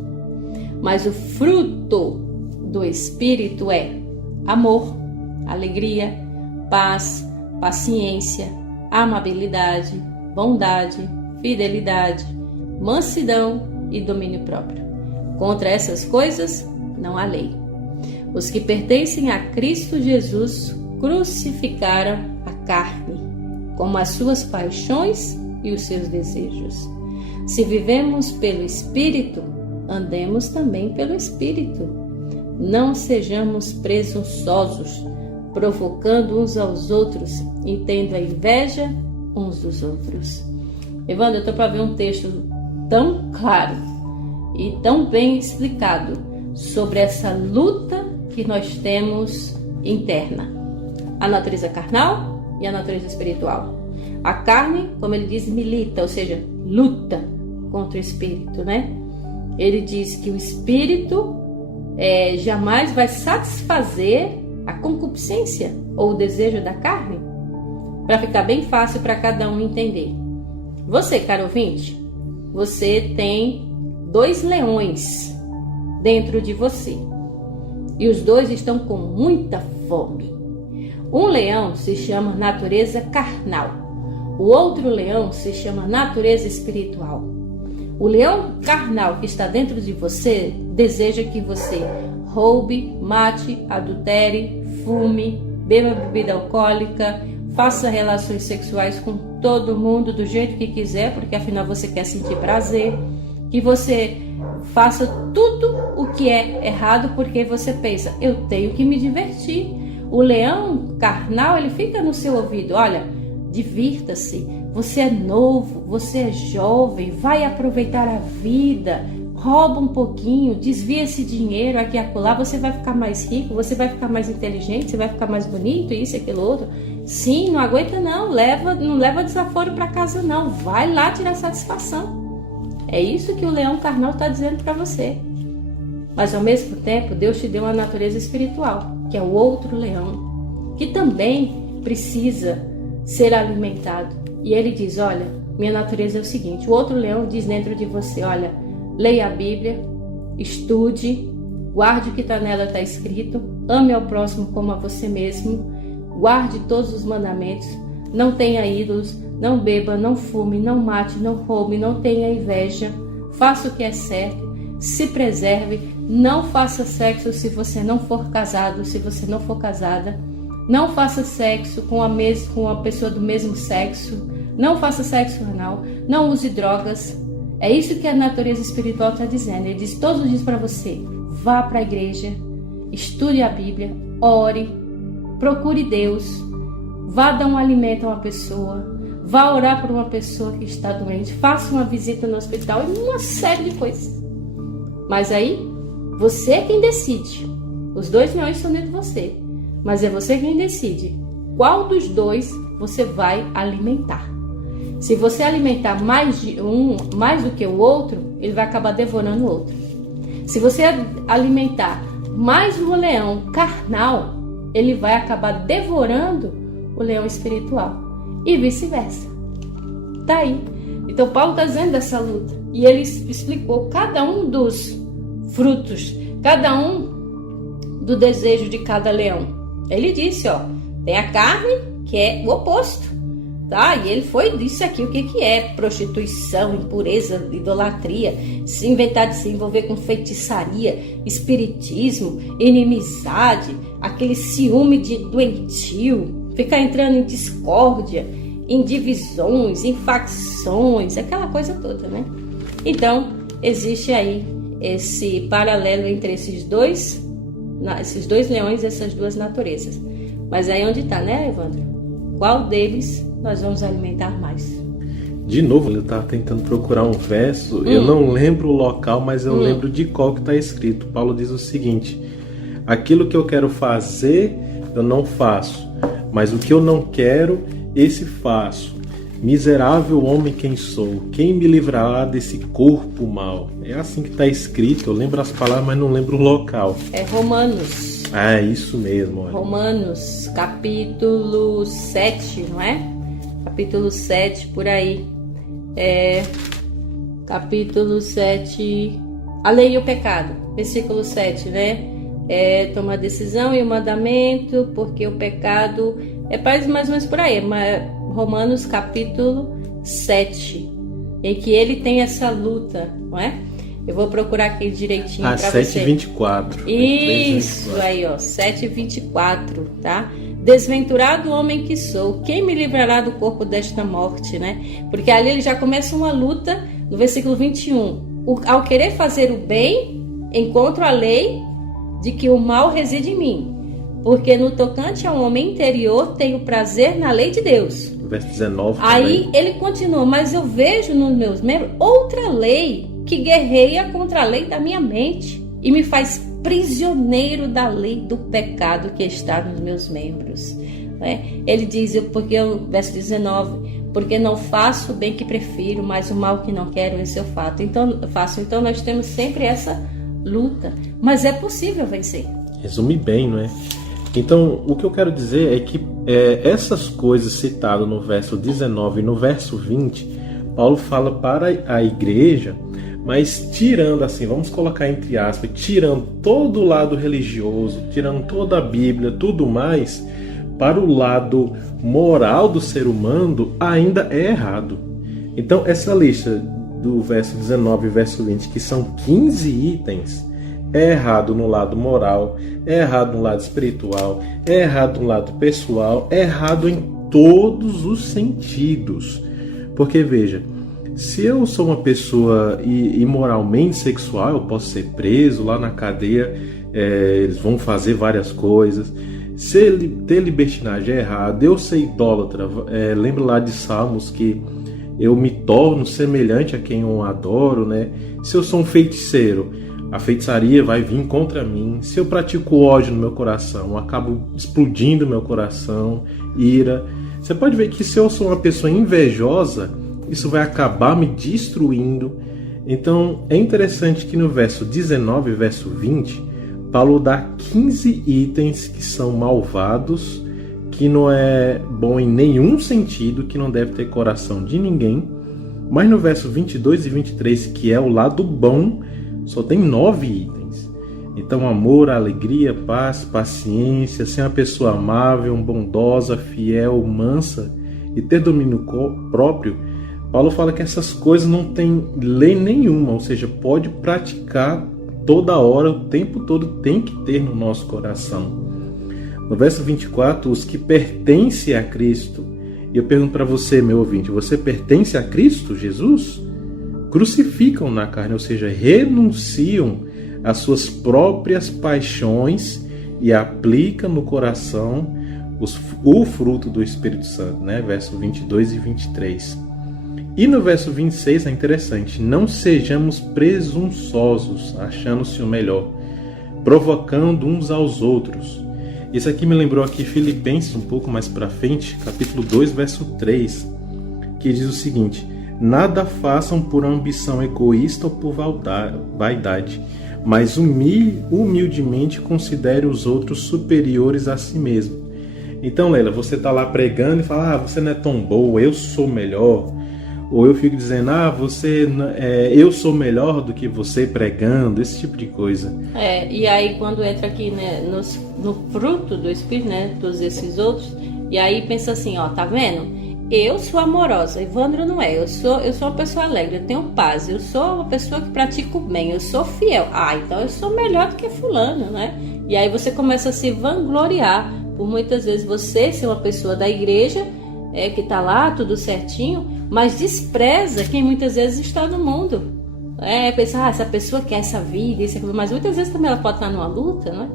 Mas o fruto do Espírito é amor, alegria, paz, paciência, amabilidade, bondade, fidelidade, mansidão e domínio próprio. Contra essas coisas não há lei. Os que pertencem a Cristo Jesus crucificaram a carne, como as suas paixões e os seus desejos. Se vivemos pelo Espírito, andemos também pelo Espírito. Não sejamos presunçosos, provocando uns aos outros e tendo a inveja uns dos outros. Evandro, eu estou para ver um texto tão claro e tão bem explicado sobre essa luta que nós temos interna. A natureza carnal e a natureza espiritual. A carne, como ele diz, milita, ou seja, luta contra o espírito, né? ele diz que o espírito jamais vai satisfazer a concupiscência ou o desejo da carne, para ficar bem fácil para cada um entender. Você, caro ouvinte, você tem 2 leões dentro de você e os 2 estão com muita fome. Um leão se chama natureza carnal, o outro leão se chama natureza espiritual. O leão carnal que está dentro de você deseja que você roube, mate, adultere, fume, beba bebida alcoólica, faça relações sexuais com todo mundo do jeito que quiser, porque afinal você quer sentir prazer, que você faça tudo o que é errado porque você pensa, eu tenho que me divertir. O leão carnal, ele fica no seu ouvido, olha, divirta-se, você é novo, você é jovem, vai aproveitar a vida, rouba um pouquinho, desvia esse dinheiro aqui e acolá, você vai ficar mais rico, você vai ficar mais inteligente, você vai ficar mais bonito, isso e aquilo outro. Sim, não aguenta não leva desaforo para casa não, vai lá tirar satisfação. É isso que o leão carnal está dizendo para você. Mas ao mesmo tempo, Deus te deu uma natureza espiritual, que é o outro leão, que também precisa ser alimentado. E ele diz, olha, minha natureza é o seguinte, o outro leão diz dentro de você, olha, leia a Bíblia, estude, guarde o que nela está escrito, ame ao próximo como a você mesmo, guarde todos os mandamentos, não tenha ídolos, não beba, não fume, não mate, não roube, não tenha inveja, faça o que é certo, se preserve, não faça sexo se você não for casado, se você não for casada, não faça sexo com a pessoa do mesmo sexo, não faça sexo anal, não use drogas. É isso que a natureza espiritual está dizendo. Ele diz todos os dias para você, vá para a igreja, estude a Bíblia, ore, procure Deus, vá dar um alimento a uma pessoa, vá orar por uma pessoa que está doente, faça uma visita no hospital e uma série de coisas. Mas aí, você é quem decide. Os 2 leões estão dentro de você, mas é você quem decide qual dos 2 você vai alimentar. Se você alimentar mais do que o outro, ele vai acabar devorando o outro. Se você alimentar mais o leão carnal, ele vai acabar devorando o leão espiritual. E vice-versa. Tá aí. Então Paulo está dizendo dessa luta. E ele explicou cada um dos frutos, cada um do desejo de cada leão. Ele disse, ó, tem a carne, que é o oposto. Tá? E ele disse aqui o que é prostituição, impureza, idolatria, se inventar de se envolver com feitiçaria, espiritismo, inimizade, aquele ciúme doentio, ficar entrando em discórdia, em divisões, em facções, aquela coisa toda, né? Então, existe aí esse paralelo entre esses dois leões, essas 2 naturezas. Mas aí onde está, né, Evandro? Qual deles nós vamos alimentar mais? De novo, eu estava tentando procurar um verso, eu não lembro o local, mas eu lembro de qual que está escrito. Paulo diz o seguinte, aquilo que eu quero fazer, eu não faço, mas o que eu não quero, esse faço. Miserável homem quem sou, quem me livrará desse corpo mau? É assim que está escrito, eu lembro as palavras, mas não lembro o local. É Romanos. Ah, é isso mesmo. Olha. Romanos, capítulo 7, não é? Capítulo 7, por aí. Capítulo 7, a lei e o pecado. Versículo 7, né? Toma a decisão e o mandamento, porque o pecado... mais ou menos por aí. Romanos, capítulo 7, em que ele tem essa luta, não é? Eu vou procurar aqui direitinho para você. 7:24. Isso, aí ó, 7:24, tá? Desventurado homem que sou, quem me livrará do corpo desta morte, né? Porque ali ele já começa uma luta, no versículo 21. Ao querer fazer o bem, encontro a lei de que o mal reside em mim. Porque no tocante ao homem interior, tenho prazer na lei de Deus. Verso 19. Aí também. ele continua, mas eu vejo nos meus membros outra lei que guerreia contra a lei da minha mente e me faz prisioneiro da lei do pecado que está nos meus membros. né? Ele diz, verso 19, porque não faço o bem que prefiro, mas o mal que não quero, esse eu faço. Então nós temos sempre essa luta, mas é possível vencer. Resume bem, não é? Então, o que eu quero dizer é que essas coisas citadas no verso 19 e no verso 20, Paulo fala para a igreja, mas tirando assim, vamos colocar entre aspas, tirando todo o lado religioso, tirando toda a Bíblia, tudo mais, para o lado moral do ser humano, ainda é errado. Então, essa lista do verso 19 e verso 20, que são 15 itens, é errado no lado moral, é errado no lado espiritual, é errado no lado pessoal, é errado em todos os sentidos. Porque, veja, se eu sou uma pessoa imoralmente sexual, eu posso ser preso lá na cadeia, eles vão fazer várias coisas. Se ter libertinagem é errado, eu ser idólatra, lembra lá de Salmos que eu me torno semelhante a quem eu adoro, né? Se eu sou um feiticeiro, a feitiçaria vai vir contra mim. Se eu pratico ódio no meu coração, eu acabo explodindo meu coração, ira. Você pode ver que se eu sou uma pessoa invejosa, isso vai acabar me destruindo. Então é interessante que no verso 19 e verso 20, Paulo dá 15 itens que são malvados, que não é bom em nenhum sentido, que não deve ter coração de ninguém. Mas no verso 22 e 23, que é o lado bom, só tem 9 itens. Então, amor, alegria, paz, paciência, ser uma pessoa amável, bondosa, fiel, mansa e ter domínio próprio. Paulo fala que essas coisas não tem lei nenhuma, ou seja, pode praticar toda hora, o tempo todo tem que ter no nosso coração. No verso 24, os que pertencem a Cristo. E eu pergunto para você, meu ouvinte, você pertence a Cristo, Jesus? Crucificam na carne, ou seja, renunciam às suas próprias paixões e aplicam no coração o fruto do Espírito Santo, né? Verso 22 e 23. E no verso 26 é interessante, não sejamos presunçosos, achando-se o melhor, provocando uns aos outros. Isso aqui me lembrou aqui Filipenses, um pouco mais para frente, capítulo 2, verso 3, que diz o seguinte: nada façam por ambição egoísta ou por vaidade, mas humildemente considere os outros superiores a si mesmo. Então, Leila, você está lá pregando e fala, você não é tão boa, eu sou melhor. Ou eu fico dizendo, eu sou melhor do que você pregando, esse tipo de coisa. E aí quando entra aqui, né, no fruto do Espírito, né, todos esses outros, e aí pensa assim, tá vendo? Eu sou amorosa, Evandro não é, eu sou uma pessoa alegre, eu tenho paz, eu sou uma pessoa que pratica o bem, eu sou fiel. Então eu sou melhor do que fulano, né? E aí você começa a se vangloriar, por muitas vezes você ser uma pessoa da igreja, que tá lá, tudo certinho, mas despreza quem muitas vezes está no mundo. Pensar, essa pessoa quer essa vida, isso, mas muitas vezes também ela pode estar numa luta, não é?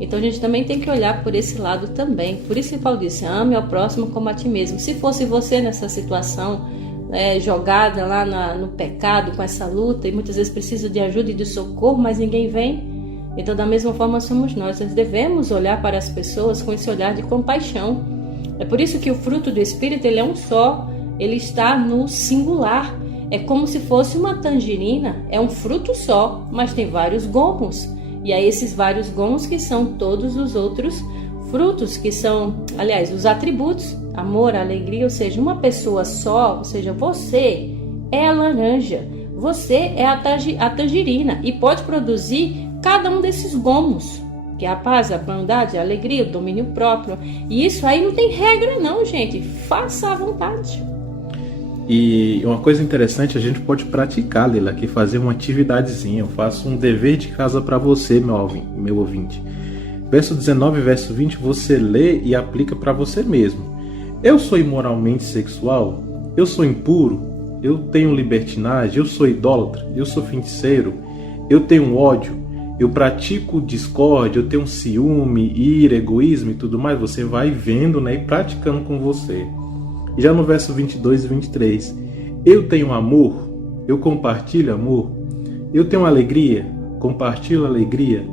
Então a gente também tem que olhar por esse lado também. Por isso que Paulo disse, ame ao próximo como a ti mesmo. Se fosse você nessa situação, jogada lá no pecado, com essa luta, e muitas vezes precisa de ajuda e de socorro, mas ninguém vem, então da mesma forma somos nós. Nós devemos olhar para as pessoas com esse olhar de compaixão. É por isso que o fruto do Espírito, ele é um só, ele está no singular. É como se fosse uma tangerina, é um fruto só, mas tem vários gomos. E aí esses vários gomos que são todos os outros frutos, que são, aliás, os atributos, amor, alegria, ou seja, uma pessoa só, ou seja, você é a laranja, você é a tangerina e pode produzir cada um desses gomos, que é a paz, a bondade, a alegria, o domínio próprio. E isso aí não tem regra não, gente, faça à vontade. E uma coisa interessante, a gente pode praticar, Leila, aqui fazer uma atividadezinha. Eu faço um dever de casa para você, meu ouvinte. Verso 19 e verso 20, você lê e aplica para você mesmo. Eu sou imoralmente sexual? Eu sou impuro? Eu tenho libertinagem? Eu sou idólatra? Eu sou feiticeiro? Eu tenho ódio? Eu pratico discórdia? Eu tenho ciúme, ira, egoísmo e tudo mais? Você vai vendo, né, e praticando com você. Já no verso 22 e 23, eu tenho amor, eu compartilho amor, eu tenho alegria, compartilho alegria,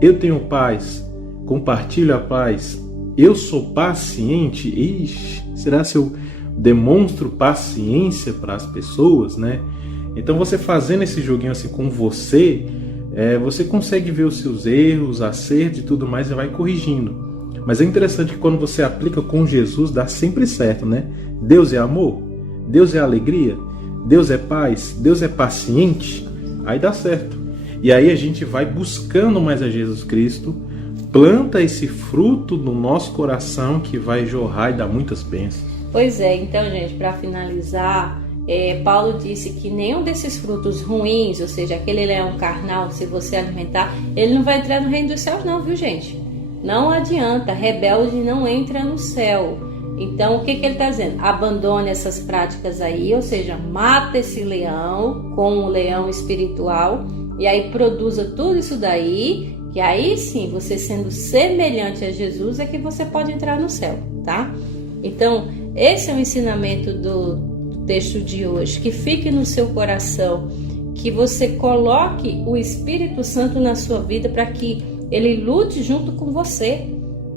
eu tenho paz, compartilho a paz, Eu sou paciente? Ixi, será se eu demonstro paciência para as pessoas, né? Então você fazendo esse joguinho assim com você, você consegue ver os seus erros, acertos e tudo mais e vai corrigindo. Mas é interessante que quando você aplica com Jesus, dá sempre certo, né? Deus é amor, Deus é alegria, Deus é paz, Deus é paciente, aí dá certo. E aí a gente vai buscando mais a Jesus Cristo, planta esse fruto no nosso coração que vai jorrar e dar muitas bênçãos. Pois é, então, gente, para finalizar, Paulo disse que nenhum desses frutos ruins, ou seja, aquele leão carnal, se você alimentar, ele não vai entrar no reino dos céus não, viu, gente? Não adianta, rebelde não entra no céu. Então, o que ele está dizendo? Abandone essas práticas aí, ou seja, mata esse leão com o leão espiritual e aí produza tudo isso daí, que aí sim, você sendo semelhante a Jesus é que você pode entrar no céu, tá? Então, esse é o ensinamento do texto de hoje, que fique no seu coração, que você coloque o Espírito Santo na sua vida para que ele lute junto com você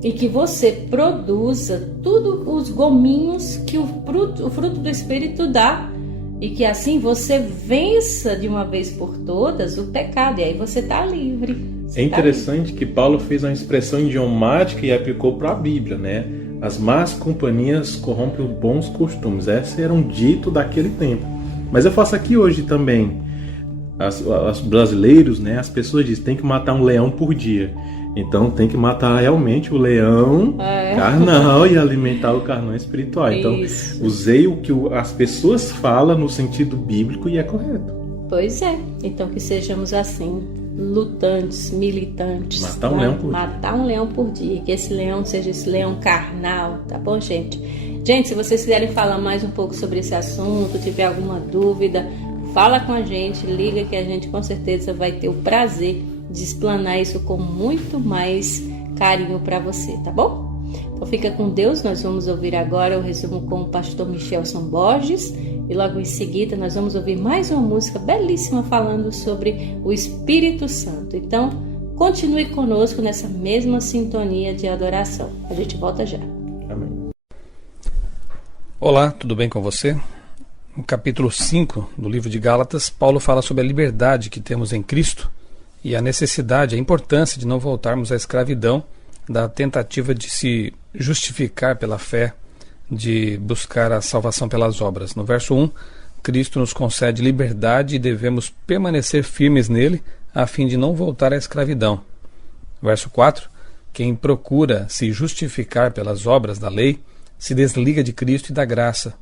e que você produza todos os gominhos que o fruto do Espírito dá e que assim você vença de uma vez por todas o pecado e aí você está livre. É interessante que Paulo fez uma expressão idiomática e aplicou para a Bíblia, né? As más companhias corrompem os bons costumes. Esse era um dito daquele tempo. Mas eu faço aqui hoje também. Os brasileiros, né, as pessoas dizem que tem que matar um leão por dia. Então tem que matar realmente o leão carnal e alimentar o carnal espiritual. Então usei o que as pessoas falam no sentido bíblico e é correto. Pois é. Então que sejamos assim, lutantes, militantes. Matar um leão por dia. Matar um leão por dia. Que esse leão seja esse leão carnal, tá bom, gente? Gente, se vocês quiserem falar mais um pouco sobre esse assunto, tiver alguma dúvida, fala com a gente, liga que a gente com certeza vai ter o prazer de explanar isso com muito mais carinho para você, tá bom? Então fica com Deus, nós vamos ouvir agora o resumo com o pastor Michelson Borges e logo em seguida nós vamos ouvir mais uma música belíssima falando sobre o Espírito Santo. Então continue conosco nessa mesma sintonia de adoração. A gente volta já. Amém. Olá, tudo bem com você? No capítulo 5 do livro de Gálatas, Paulo fala sobre a liberdade que temos em Cristo e a necessidade, a importância de não voltarmos à escravidão, da tentativa de se justificar pela fé, de buscar a salvação pelas obras. No verso 1, Cristo nos concede liberdade e devemos permanecer firmes nele a fim de não voltar à escravidão. Verso 4, quem procura se justificar pelas obras da lei se desliga de Cristo e da graça.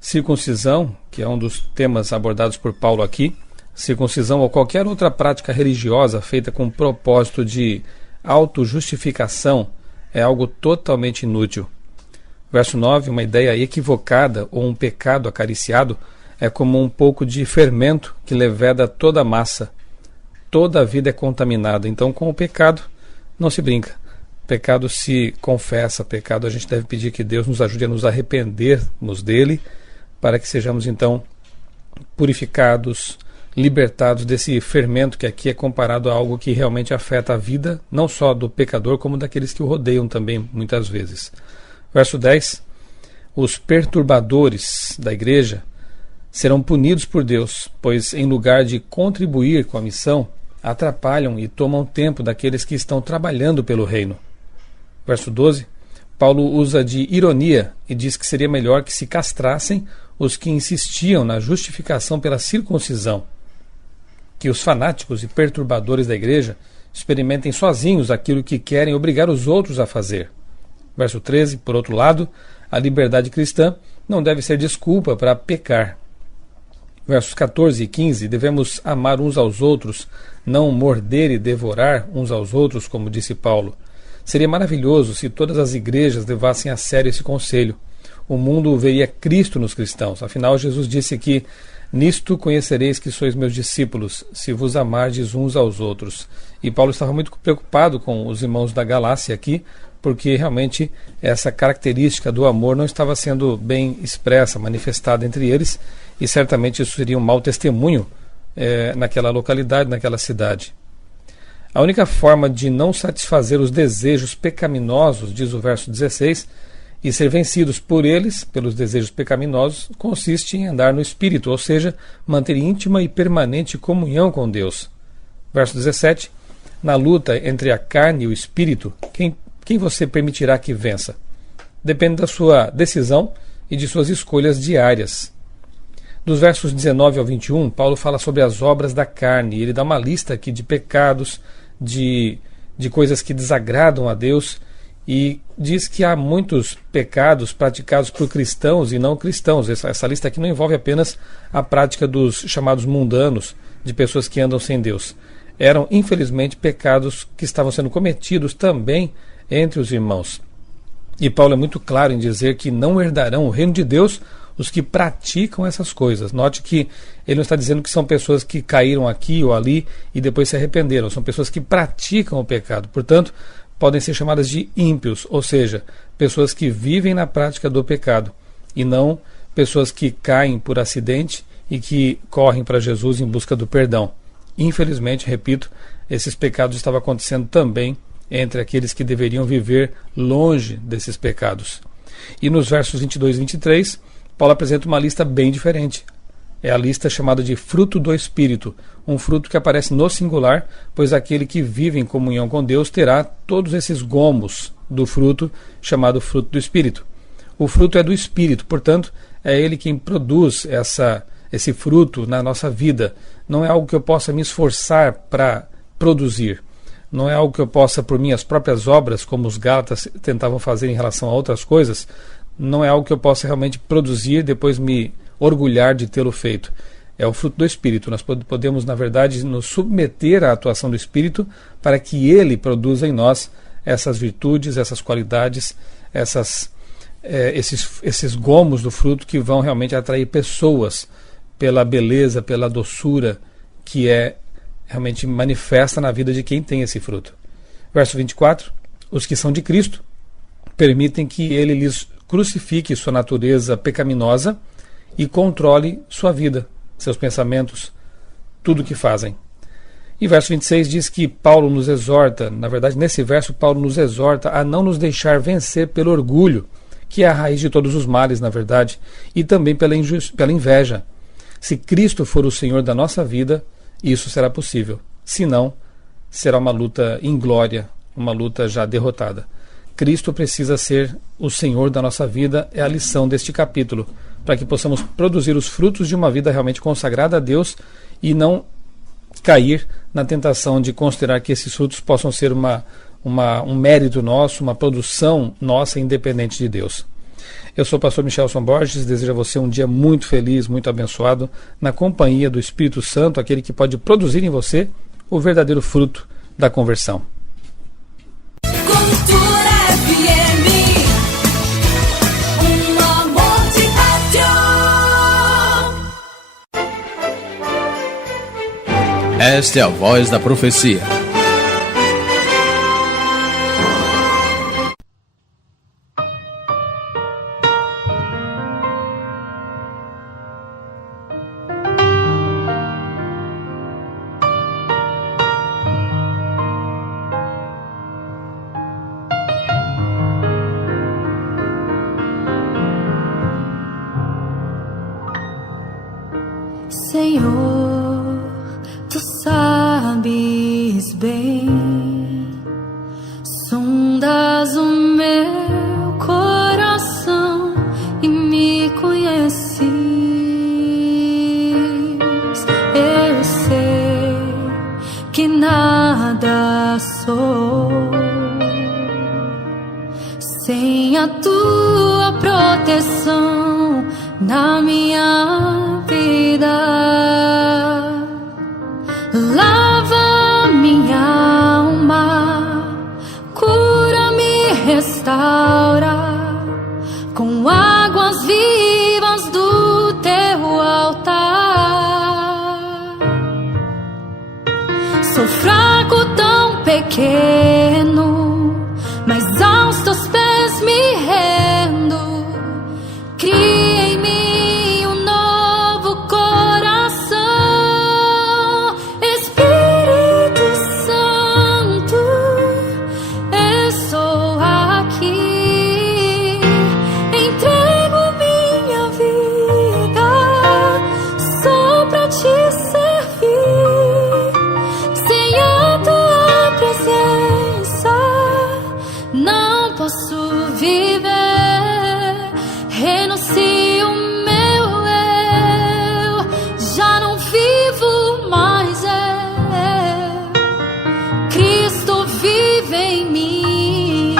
Circuncisão, que é um dos temas abordados por Paulo aqui, circuncisão ou qualquer outra prática religiosa feita com o propósito de autojustificação é algo totalmente inútil. Verso 9, uma ideia equivocada ou um pecado acariciado é como um pouco de fermento que leveda toda a massa. Toda a vida é contaminada, então com o pecado não se brinca. Pecado se confessa, pecado a gente deve pedir que Deus nos ajude a nos arrependermos dele, para que sejamos então purificados, libertados desse fermento que aqui é comparado a algo que realmente afeta a vida, não só do pecador, como daqueles que o rodeiam também, muitas vezes. Verso 10, os perturbadores da igreja serão punidos por Deus, pois em lugar de contribuir com a missão, atrapalham e tomam tempo daqueles que estão trabalhando pelo reino. Verso 12, Paulo usa de ironia e diz que seria melhor que se castrassem os que insistiam na justificação pela circuncisão, que os fanáticos e perturbadores da igreja experimentem sozinhos aquilo que querem obrigar os outros a fazer. Verso 13, por outro lado, a liberdade cristã não deve ser desculpa para pecar. Versos 14 e 15, devemos amar uns aos outros, não morder e devorar uns aos outros, como disse Paulo. Seria maravilhoso se todas as igrejas levassem a sério esse conselho. O mundo veria Cristo nos cristãos. Afinal, Jesus disse que nisto conhecereis que sois meus discípulos, se vos amardes uns aos outros. E Paulo estava muito preocupado com os irmãos da Galácia aqui, porque realmente essa característica do amor não estava sendo bem expressa, manifestada entre eles, e certamente isso seria um mau testemunho naquela localidade, naquela cidade. A única forma de não satisfazer os desejos pecaminosos, diz o verso 16, e ser vencidos por eles, pelos desejos pecaminosos, consiste em andar no Espírito, ou seja, manter íntima e permanente comunhão com Deus. Verso 17, na luta entre a carne e o Espírito, quem você permitirá que vença? Depende da sua decisão e de suas escolhas diárias. Dos versos 19 ao 21, Paulo fala sobre as obras da carne. Ele dá uma lista aqui de pecados, de coisas que desagradam a Deus, e diz que há muitos pecados praticados por cristãos e não cristãos. Essa lista aqui não envolve apenas a prática dos chamados mundanos, de pessoas que andam sem Deus. Eram, infelizmente, pecados que estavam sendo cometidos também entre os irmãos. E Paulo é muito claro em dizer que não herdarão o reino de Deus os que praticam essas coisas. Note que ele não está dizendo que são pessoas que caíram aqui ou ali e depois se arrependeram. São pessoas que praticam o pecado. Portanto, podem ser chamadas de ímpios, ou seja, pessoas que vivem na prática do pecado, e não pessoas que caem por acidente e que correm para Jesus em busca do perdão. Infelizmente, repito, esses pecados estavam acontecendo também entre aqueles que deveriam viver longe desses pecados. E nos versos 22 e 23, Paulo apresenta uma lista bem diferente. É a lista chamada de fruto do Espírito, um fruto que aparece no singular, pois aquele que vive em comunhão com Deus terá todos esses gomos do fruto, chamado fruto do Espírito. O fruto é do Espírito, portanto, é ele quem produz esse fruto na nossa vida. Não é algo que eu possa me esforçar para produzir. Não é algo que eu possa, por minhas próprias obras, como os Gálatas tentavam fazer em relação a outras coisas, não é algo que eu possa realmente produzir e depois me orgulhar de tê-lo feito. É o fruto do Espírito. Nós podemos, na verdade, nos submeter à atuação do Espírito para que ele produza em nós essas virtudes, essas qualidades, esses gomos do fruto que vão realmente atrair pessoas pela beleza, pela doçura que é realmente manifesta na vida de quem tem esse fruto. Verso 24, os que são de Cristo permitem que ele lhes crucifique sua natureza pecaminosa e controle sua vida, seus pensamentos, tudo o que fazem. E verso 26 diz que Paulo nos exorta, na verdade nesse verso Paulo nos exorta a não nos deixar vencer pelo orgulho, que é a raiz de todos os males, na verdade, e também pela inveja. Se Cristo for o Senhor da nossa vida, isso será possível. Se não, será uma luta inglória, uma luta já derrotada. Cristo precisa ser o Senhor da nossa vida, é a lição deste capítulo, para que possamos produzir os frutos de uma vida realmente consagrada a Deus e não cair na tentação de considerar que esses frutos possam ser um mérito nosso, uma produção nossa independente de Deus. Eu sou o pastor Michelson Borges, desejo a você um dia muito feliz, muito abençoado, na companhia do Espírito Santo, aquele que pode produzir em você o verdadeiro fruto da conversão. Esta é a voz da profecia. Senhor, tu sabes bem, sondas o meu coração e me conheces. Eu sei que nada sou sem a tua proteção na minha vida. Lava minha alma, cura-me, restaura com águas vivas do teu altar. Sou fraco, tão pequeno, mas aos teus pés me rendo. Cria em mim um novo coração, Espírito Santo. viver. Renuncio meu eu, já não vivo mais eu. Cristo vive em mim.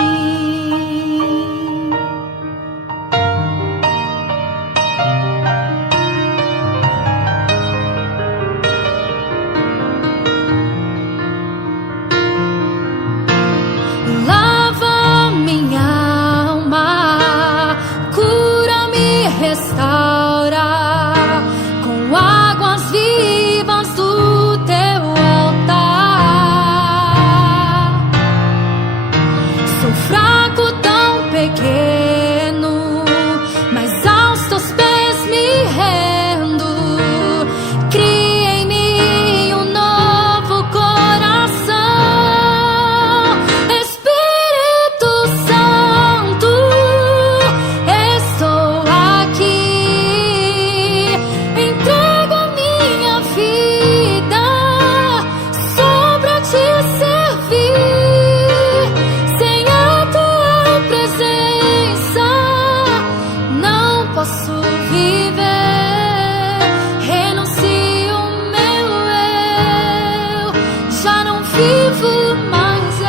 Lava minha alma, cura-me, restaura com águas vivas do teu altar. Sou fraco, tão pequeno, mas aos teus pés me rendo. Cria em mim um novo coração. Espírito Santo, estou aqui. Entrego a minha vida só pra te servir. Sem a tua presença não posso viver. Renuncio meu eu, já não vivo mais eu.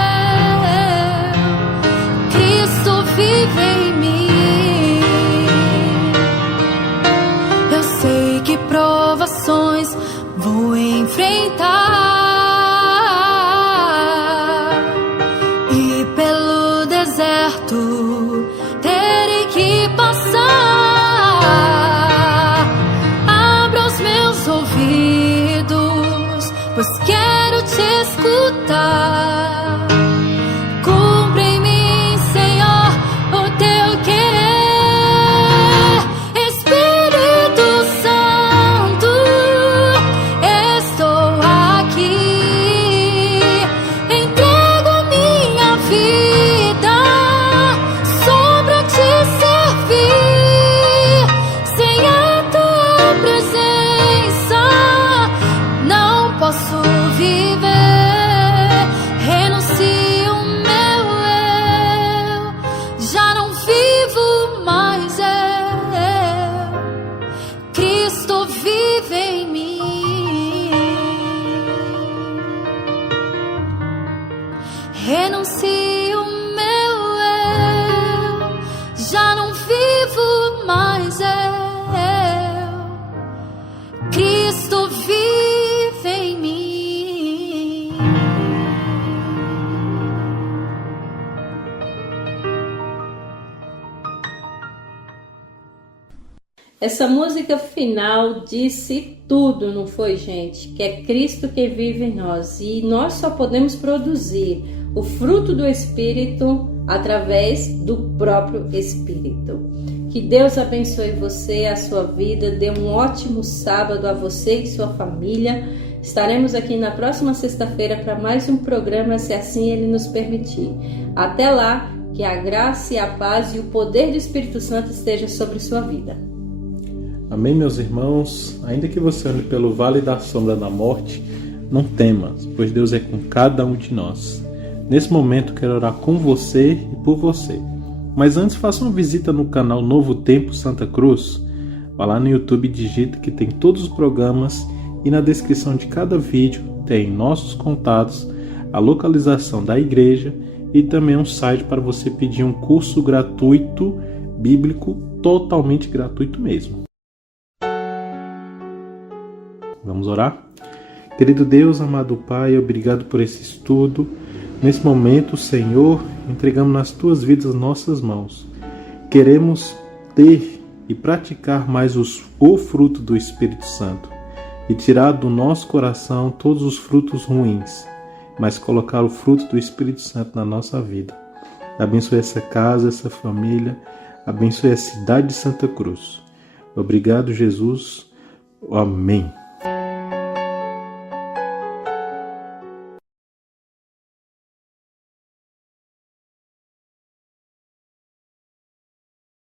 Cristo vive em mim. Eu sei que provações vou enfrentar e pelo deserto terei que passar. Abra os meus ouvidos, pois quero te escutar. Cumpre em mim, Senhor, o teu querer. Espírito Santo, estou aqui. Entrego a minha vida só pra te servir. Sem a tua presença não posso viver. Renuncio meu eu, já não vivo mais eu. Cristo vive em mim. Renuncio meu eu, já não vivo mais eu. Cristo vive em mim. Essa música final disse tudo, não foi, gente? Que é Cristo que vive em nós. E nós só podemos produzir o fruto do Espírito através do próprio Espírito. Que Deus abençoe você, a sua vida, dê um ótimo sábado a você e sua família. Estaremos aqui na próxima sexta-feira para mais um programa, se assim Ele nos permitir. Até lá, que a graça e a paz e o poder do Espírito Santo esteja sobre sua vida. Amém, meus irmãos? Ainda que você ande pelo vale da sombra da morte, não tema, pois Deus é com cada um de nós. Nesse momento quero orar com você e por você. Mas antes, faça uma visita no canal Novo Tempo Santa Cruz. Vá lá no YouTube, digita que tem todos os programas e na descrição de cada vídeo tem nossos contatos, a localização da igreja e também um site para você pedir um curso gratuito, bíblico, totalmente gratuito mesmo. Vamos orar? Querido Deus, amado Pai, obrigado por esse estudo. Nesse momento, Senhor, entregamos nas Tuas vidas nossas mãos. Queremos ter e praticar mais o fruto do Espírito Santo e tirar do nosso coração todos os frutos ruins, mas colocar o fruto do Espírito Santo na nossa vida. Abençoe essa casa, essa família, abençoe a cidade de Santa Cruz. Obrigado, Jesus. Amém.